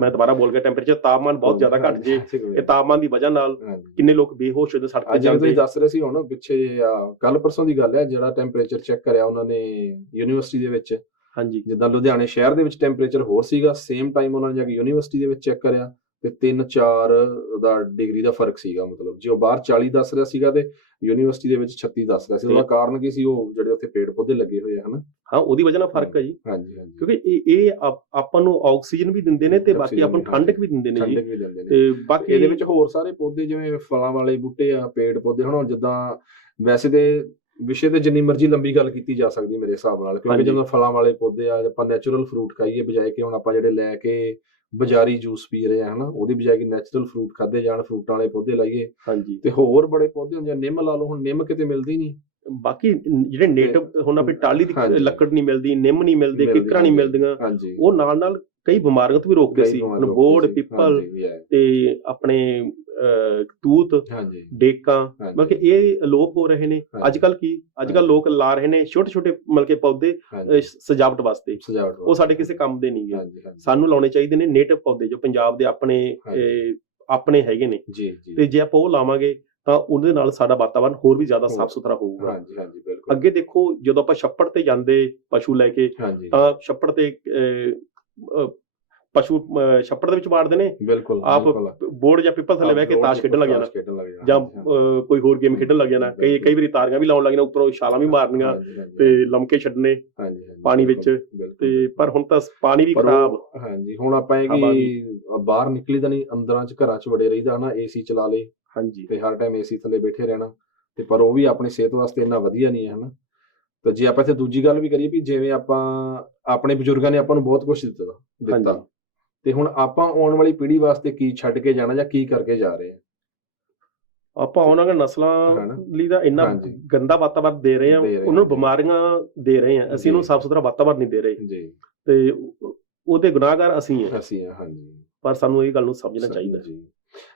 ਮੈਂ ਦੁਬਾਰਾ ਬੋਲ ਗਿਆ, ਟੈਂਪਰੇਚਰ, ਤਾਪਮਾਨ ਬਹੁਤ ਜ਼ਿਆਦਾ ਘਟ ਜੇ। ਇਹ ਤਾਪਮਾਨ ਦੀ ਵਜ੍ਹਾ ਨਾਲ ਕਿੰਨੇ ਲੋਕ ਬੇਹੋਸ਼ ਹੋ ਜਾਂਦੇ ਸੜਕ ਤੇ ਜਾਂਦੇ। ਤੁਸੀਂ ਦੱਸ ਰਹੇ ਸੀ ਹੁਣ ਪਿੱਛੇ, ਕੱਲ ਪਰਸੋਂ ਦੀ ਗੱਲ ਹੈ, ਜਿਹੜਾ ਟੈਂਪਰੇਚਰ ਚੈੱਕ ਕਰਿਆ ਉਹਨਾਂ ਨੇ ਯੂਨੀਵਰਸਿਟੀ ਦੇ ਵਿੱਚ। ਹਾਂਜੀ, ਜਿੱਦਾਂ ਲੁਧਿਆਣੇ ਸ਼ਹਿਰ ਦੇ ਵਿੱਚ ਟੈਂਪਰੇਚਰ ਹੋਰ ਸੀਗਾ, ਸੇਮ ਟਾਈਮ ਉਹਨਾਂ ਨੇ ਜਾ ਕੇ ਯੂਨੀਵਰਸਿਟੀ ਦੇ ਵਿੱਚ ਚੈੱਕ ਕਰਿਆ ਤੇ 3-4 ਦਾ ਡਿਗਰੀ ਦਾ ਫਰਕ ਸੀਗਾ। ਮਤਲਬ ਜੇ ਉਹ ਬਾਹਰ 40 ਦੱਸ ਰਿਹਾ ਸੀਗਾ ਤੇ ਯੂਨੀਵਰਸਿਟੀ ਦੇ ਵਿੱਚ 36 ਦੱਸ ਰਿਹਾ ਸੀ। ਉਹਦਾ ਕਾਰਨ ਕੀ ਸੀ? ਉਹ ਜਿਹੜੇ ਉੱਥੇ ਪੇੜ ਪੌਦੇ ਲੱਗੇ ਹੋਏ ਆ, ਹਨਾ। ਹਾਂ, ਉਹਦੀ ਵਜ੍ਹਾ ਨਾਲ ਫਰਕ ਹੈ ਜੀ। ਹਾਂਜੀ, ਕਿਉਂਕਿ ਇਹ ਆਪਾਂ ਨੂੰ ਆਕਸੀਜਨ ਵੀ ਦਿੰਦੇ ਨੇ, ਤੇ ਬਾਕੀ ਆਪਾਂ ਨੂੰ ਠੰਡਕ ਵੀ ਦਿੰਦੇ ਨੇ ਜੀ। ਤੇ ਬਾਕੀ ਇਹਦੇ ਵਿੱਚ ਹੋਰ ਸਾਰੇ ਪੌਦੇ, ਜਿਵੇਂ ਫਲਾਂ ਵਾਲੇ ਬੂਟੇ ਆ, ਪੇੜ ਪੌਦੇ, ਹੁਣ ਜਿੱਦਾਂ ਵੈਸੇ ਤੇ ਵਿਸ਼ੇ ਤੇ ਜਿੰਨੀ ਮਰਜ਼ੀ ਲੰਬੀ ਗੱਲ ਕੀਤੀ ਜਾ ਸਕਦੀ ਮੇਰੇ ਹਿਸਾਬ ਨਾਲ, ਕਿਉਂਕਿ ਜਦੋਂ ਫਲਾਂ ਵਾਲੇ ਪੌਦੇ ਆ, ਆਪਾਂ ਨੈਚੁਰਲ ਫਰੂਟ ਖਾਈਏ ਬਜਾਏ ਕਿ ਹੁਣ ਆਪਾਂ ਜਿਹੜੇ ਲੈ ਕੇ ਬਜ਼ਾਰੀ ਜੂਸ ਪੀ ਰਹੇ ਆ, ਹਨਾ, ਉਹਦੀ ਬਜਾਏ ਕਿ ਨੈਚੁਰਲ ਫਰੂਟ ਖਾਦੇ ਜਾਣ, ਫਰੂਟਾਂ ਵਾਲੇ ਪੌਦੇ ਲਾਈਏ। ਹਾਂਜੀ, ਤੇ ਹੋਰ ਬੜੇ ਪੌਦੇ ਹੁੰਦੇ ਆ, ਨਿੰਮ ਲਾ ਲਓ, ਹੁਣ ਨਿੰਮ ਕਿਤੇ ਮਿਲਦੀ ਨਹੀਂ। ਬਾਕੀ ਜਿਹੜੇ ਨੇਟਿਵ, ਹੁਣ ਆਪਣੀ ਟਾਹਲੀ ਦੀ ਲੱਕੜ ਨਹੀਂ ਮਿਲਦੀ, ਨਿੰਮ ਨਹੀਂ ਮਿਲਦੇ, ਕਿੱਕਰਾਂ ਨਹੀਂ ਮਿਲਦੀਆਂ, ਉਹ ਨਾਲ ਨਾਲ ਕਈ ਬਿਮਾਰੀਆਂ ਤੋਂ ਵੀ ਰੋਕਦੇ ਸੀ। ਹੁਣ ਬੋੜ, ਪਿੱਪਲ ਤੇ ਆਪਣੇ ਤੂਤ, ਡੇਕਾਂ, ਮਤਲਬ ਕਿ ਇਹ ਅਲੋਪ ਹੋ ਰਹੇ ਨੇ। ਅੱਜ ਕੱਲ ਲੋਕ ਲਾ ਰਹੇ ਨੇ ਛੋਟੇ ਛੋਟੇ ਮਤਲਬ ਕਿ ਪੌਦੇ ਸਜਾਵਟ ਵਾਸਤੇ, ਉਹ ਸਾਡੇ ਕਿਸੇ ਕੰਮ ਦੇ ਨਹੀਂ ਗੇ। ਸਾਨੂੰ ਲਾਉਣੇ ਚਾਹੀਦੇ ਨੇ ਨੇਟਿਵ ਪੌਦੇ, ਜੋ ਪੰਜਾਬ ਦੇ ਆਪਣੇ ਹੈਗੇ ਨੇ। ਤੇ ਜੇ ਆਪਾਂ ਉਹ ਲਾਵਾਂਗੇ ਤਾਂ ਉਹਦੇ ਨਾਲ ਸਾਡਾ ਵਾਤਾਵਰਨ ਹੋਰ ਵੀ ਜ਼ਿਆਦਾ ਸਾਫ਼ ਸੁਥਰਾ ਹੋਊਗਾ। ਅੱਗੇ ਦੇਖੋ, ਜਦੋਂ ਆਪਾਂ ਛੱਪੜ ਤੇ ਜਾਂਦੇ ਪਸ਼ੂ ਲੈ ਕੇ, ਤਾਂ ਛੱਪੜ ਤੇ ਪਸ਼ੂ ਛੱਪੜ ਦੇ ਵਿੱਚ ਵਾੜਦੇ ਨੇ, ਆਪ ਬੋਰਡ ਜਾਂ ਪਿੱਪਲ ਥੱਲੇ ਬਹਿ ਕੇ ਤਾਸ਼ ਖੇਡਣ ਲੱਗ ਜਾਣਾ, ਜਾਂ ਕੋਈ ਹੋਰ ਗੇਮ ਖੇਡਣ ਲੱਗ ਜਾਣਾ। ਕਈ ਵਾਰੀ ਤਾਰੀਆਂ ਵੀ ਲਾਉਣ ਲੱਗ ਜਾਣਾ, ਉੱਪਰੋਂ ਛਾਲਾਂ ਵੀ ਮਾਰਨੀਆਂ ਤੇ ਲਮਕੇ ਛੱਡਣੇ ਪਾਣੀ ਵਿੱਚ। ਤੇ ਪਰ ਹੁਣ ਤਾਂ ਪਾਣੀ ਵੀ ਖਰਾਬ। ਹਾਂਜੀ, ਹੁਣ ਆਪਾਂ ਇਹ ਕਿ ਬਾਹਰ ਨਿਕਲੀ ਤਾਂ ਨਹੀਂ, ਅੰਦਰਾਂ ਚ ਘਰਾਂ ਚ ਵੜੇ ਰਹੀਦਾ, ਹਨਾ। ਏਸੀ ਚਲਾ ਲੇ, ਹਾਂਜੀ, ਤੇ ਹਰ ਟਾਈਮ ਏਸੀ ਥੱਲੇ ਬੈਠੇ ਰਹਿਣਾ, ਤੇ ਪਰ ਉਹ ਵੀ ਆਪਣੀ ਸਿਹਤ ਵਾਸਤੇ ਇੰਨਾ ਵਧੀਆ ਨਹੀਂ ਹੈ, ਹਨਾ। ਤਾਂ ਜੇ ਆਪਾਂ ਇੱਥੇ ਦੂਜੀ ਗੱਲ ਵੀ ਕਰੀਏ ਵੀ ਜਿਵੇਂ ਆਪਾਂ ਆਪਣੇ ਬਜ਼ੁਰਗਾਂ ਨੇ ਆਪਾਂ ਨੂੰ ਬਹੁਤ ਕੁਝ ਦਿੱਤਾ ਤੇ ਹੁਣ ਆਪਾਂ ਆਉਣ ਵਾਲੀ ਪੀੜ੍ਹੀ ਵਾਸਤੇ ਕੀ ਛੱਡ ਕੇ ਜਾਣਾ ਜਾਂ ਕੀ ਕਰਕੇ ਜਾ ਰਹੇ ਹਾਂ? ਆਪਾਂ ਆਉਣ ਵਾਲੀਆਂ ਨਸਲਾਂ ਲਈ ਤਾਂ ਇੰਨਾ ਗੰਦਾ ਵਾਤਾਵਰਨ ਦੇ ਰਹੇ ਹਾਂ, ਉਹਨਾਂ ਨੂੰ ਬਿਮਾਰੀਆਂ ਦੇ ਰਹੇ ਹਾਂ, ਅਸੀਂ ਉਹਨੂੰ ਸਾਫ਼ ਸੁਥਰਾ ਵਾਤਾਵਰਨ ਨਹੀਂ ਦੇ ਰਹੇ ਜੀ, ਤੇ ਉਹਦੇ ਗੁਨਾਹਗਾਰ ਅਸੀਂ ਹਾਂ। ਹਾਂਜੀ, ਪਰ ਸਾਨੂੰ ਇਹ ਗੱਲ ਨੂੰ ਸਮਝਣਾ ਚਾਹੀਦਾ ਜੀ।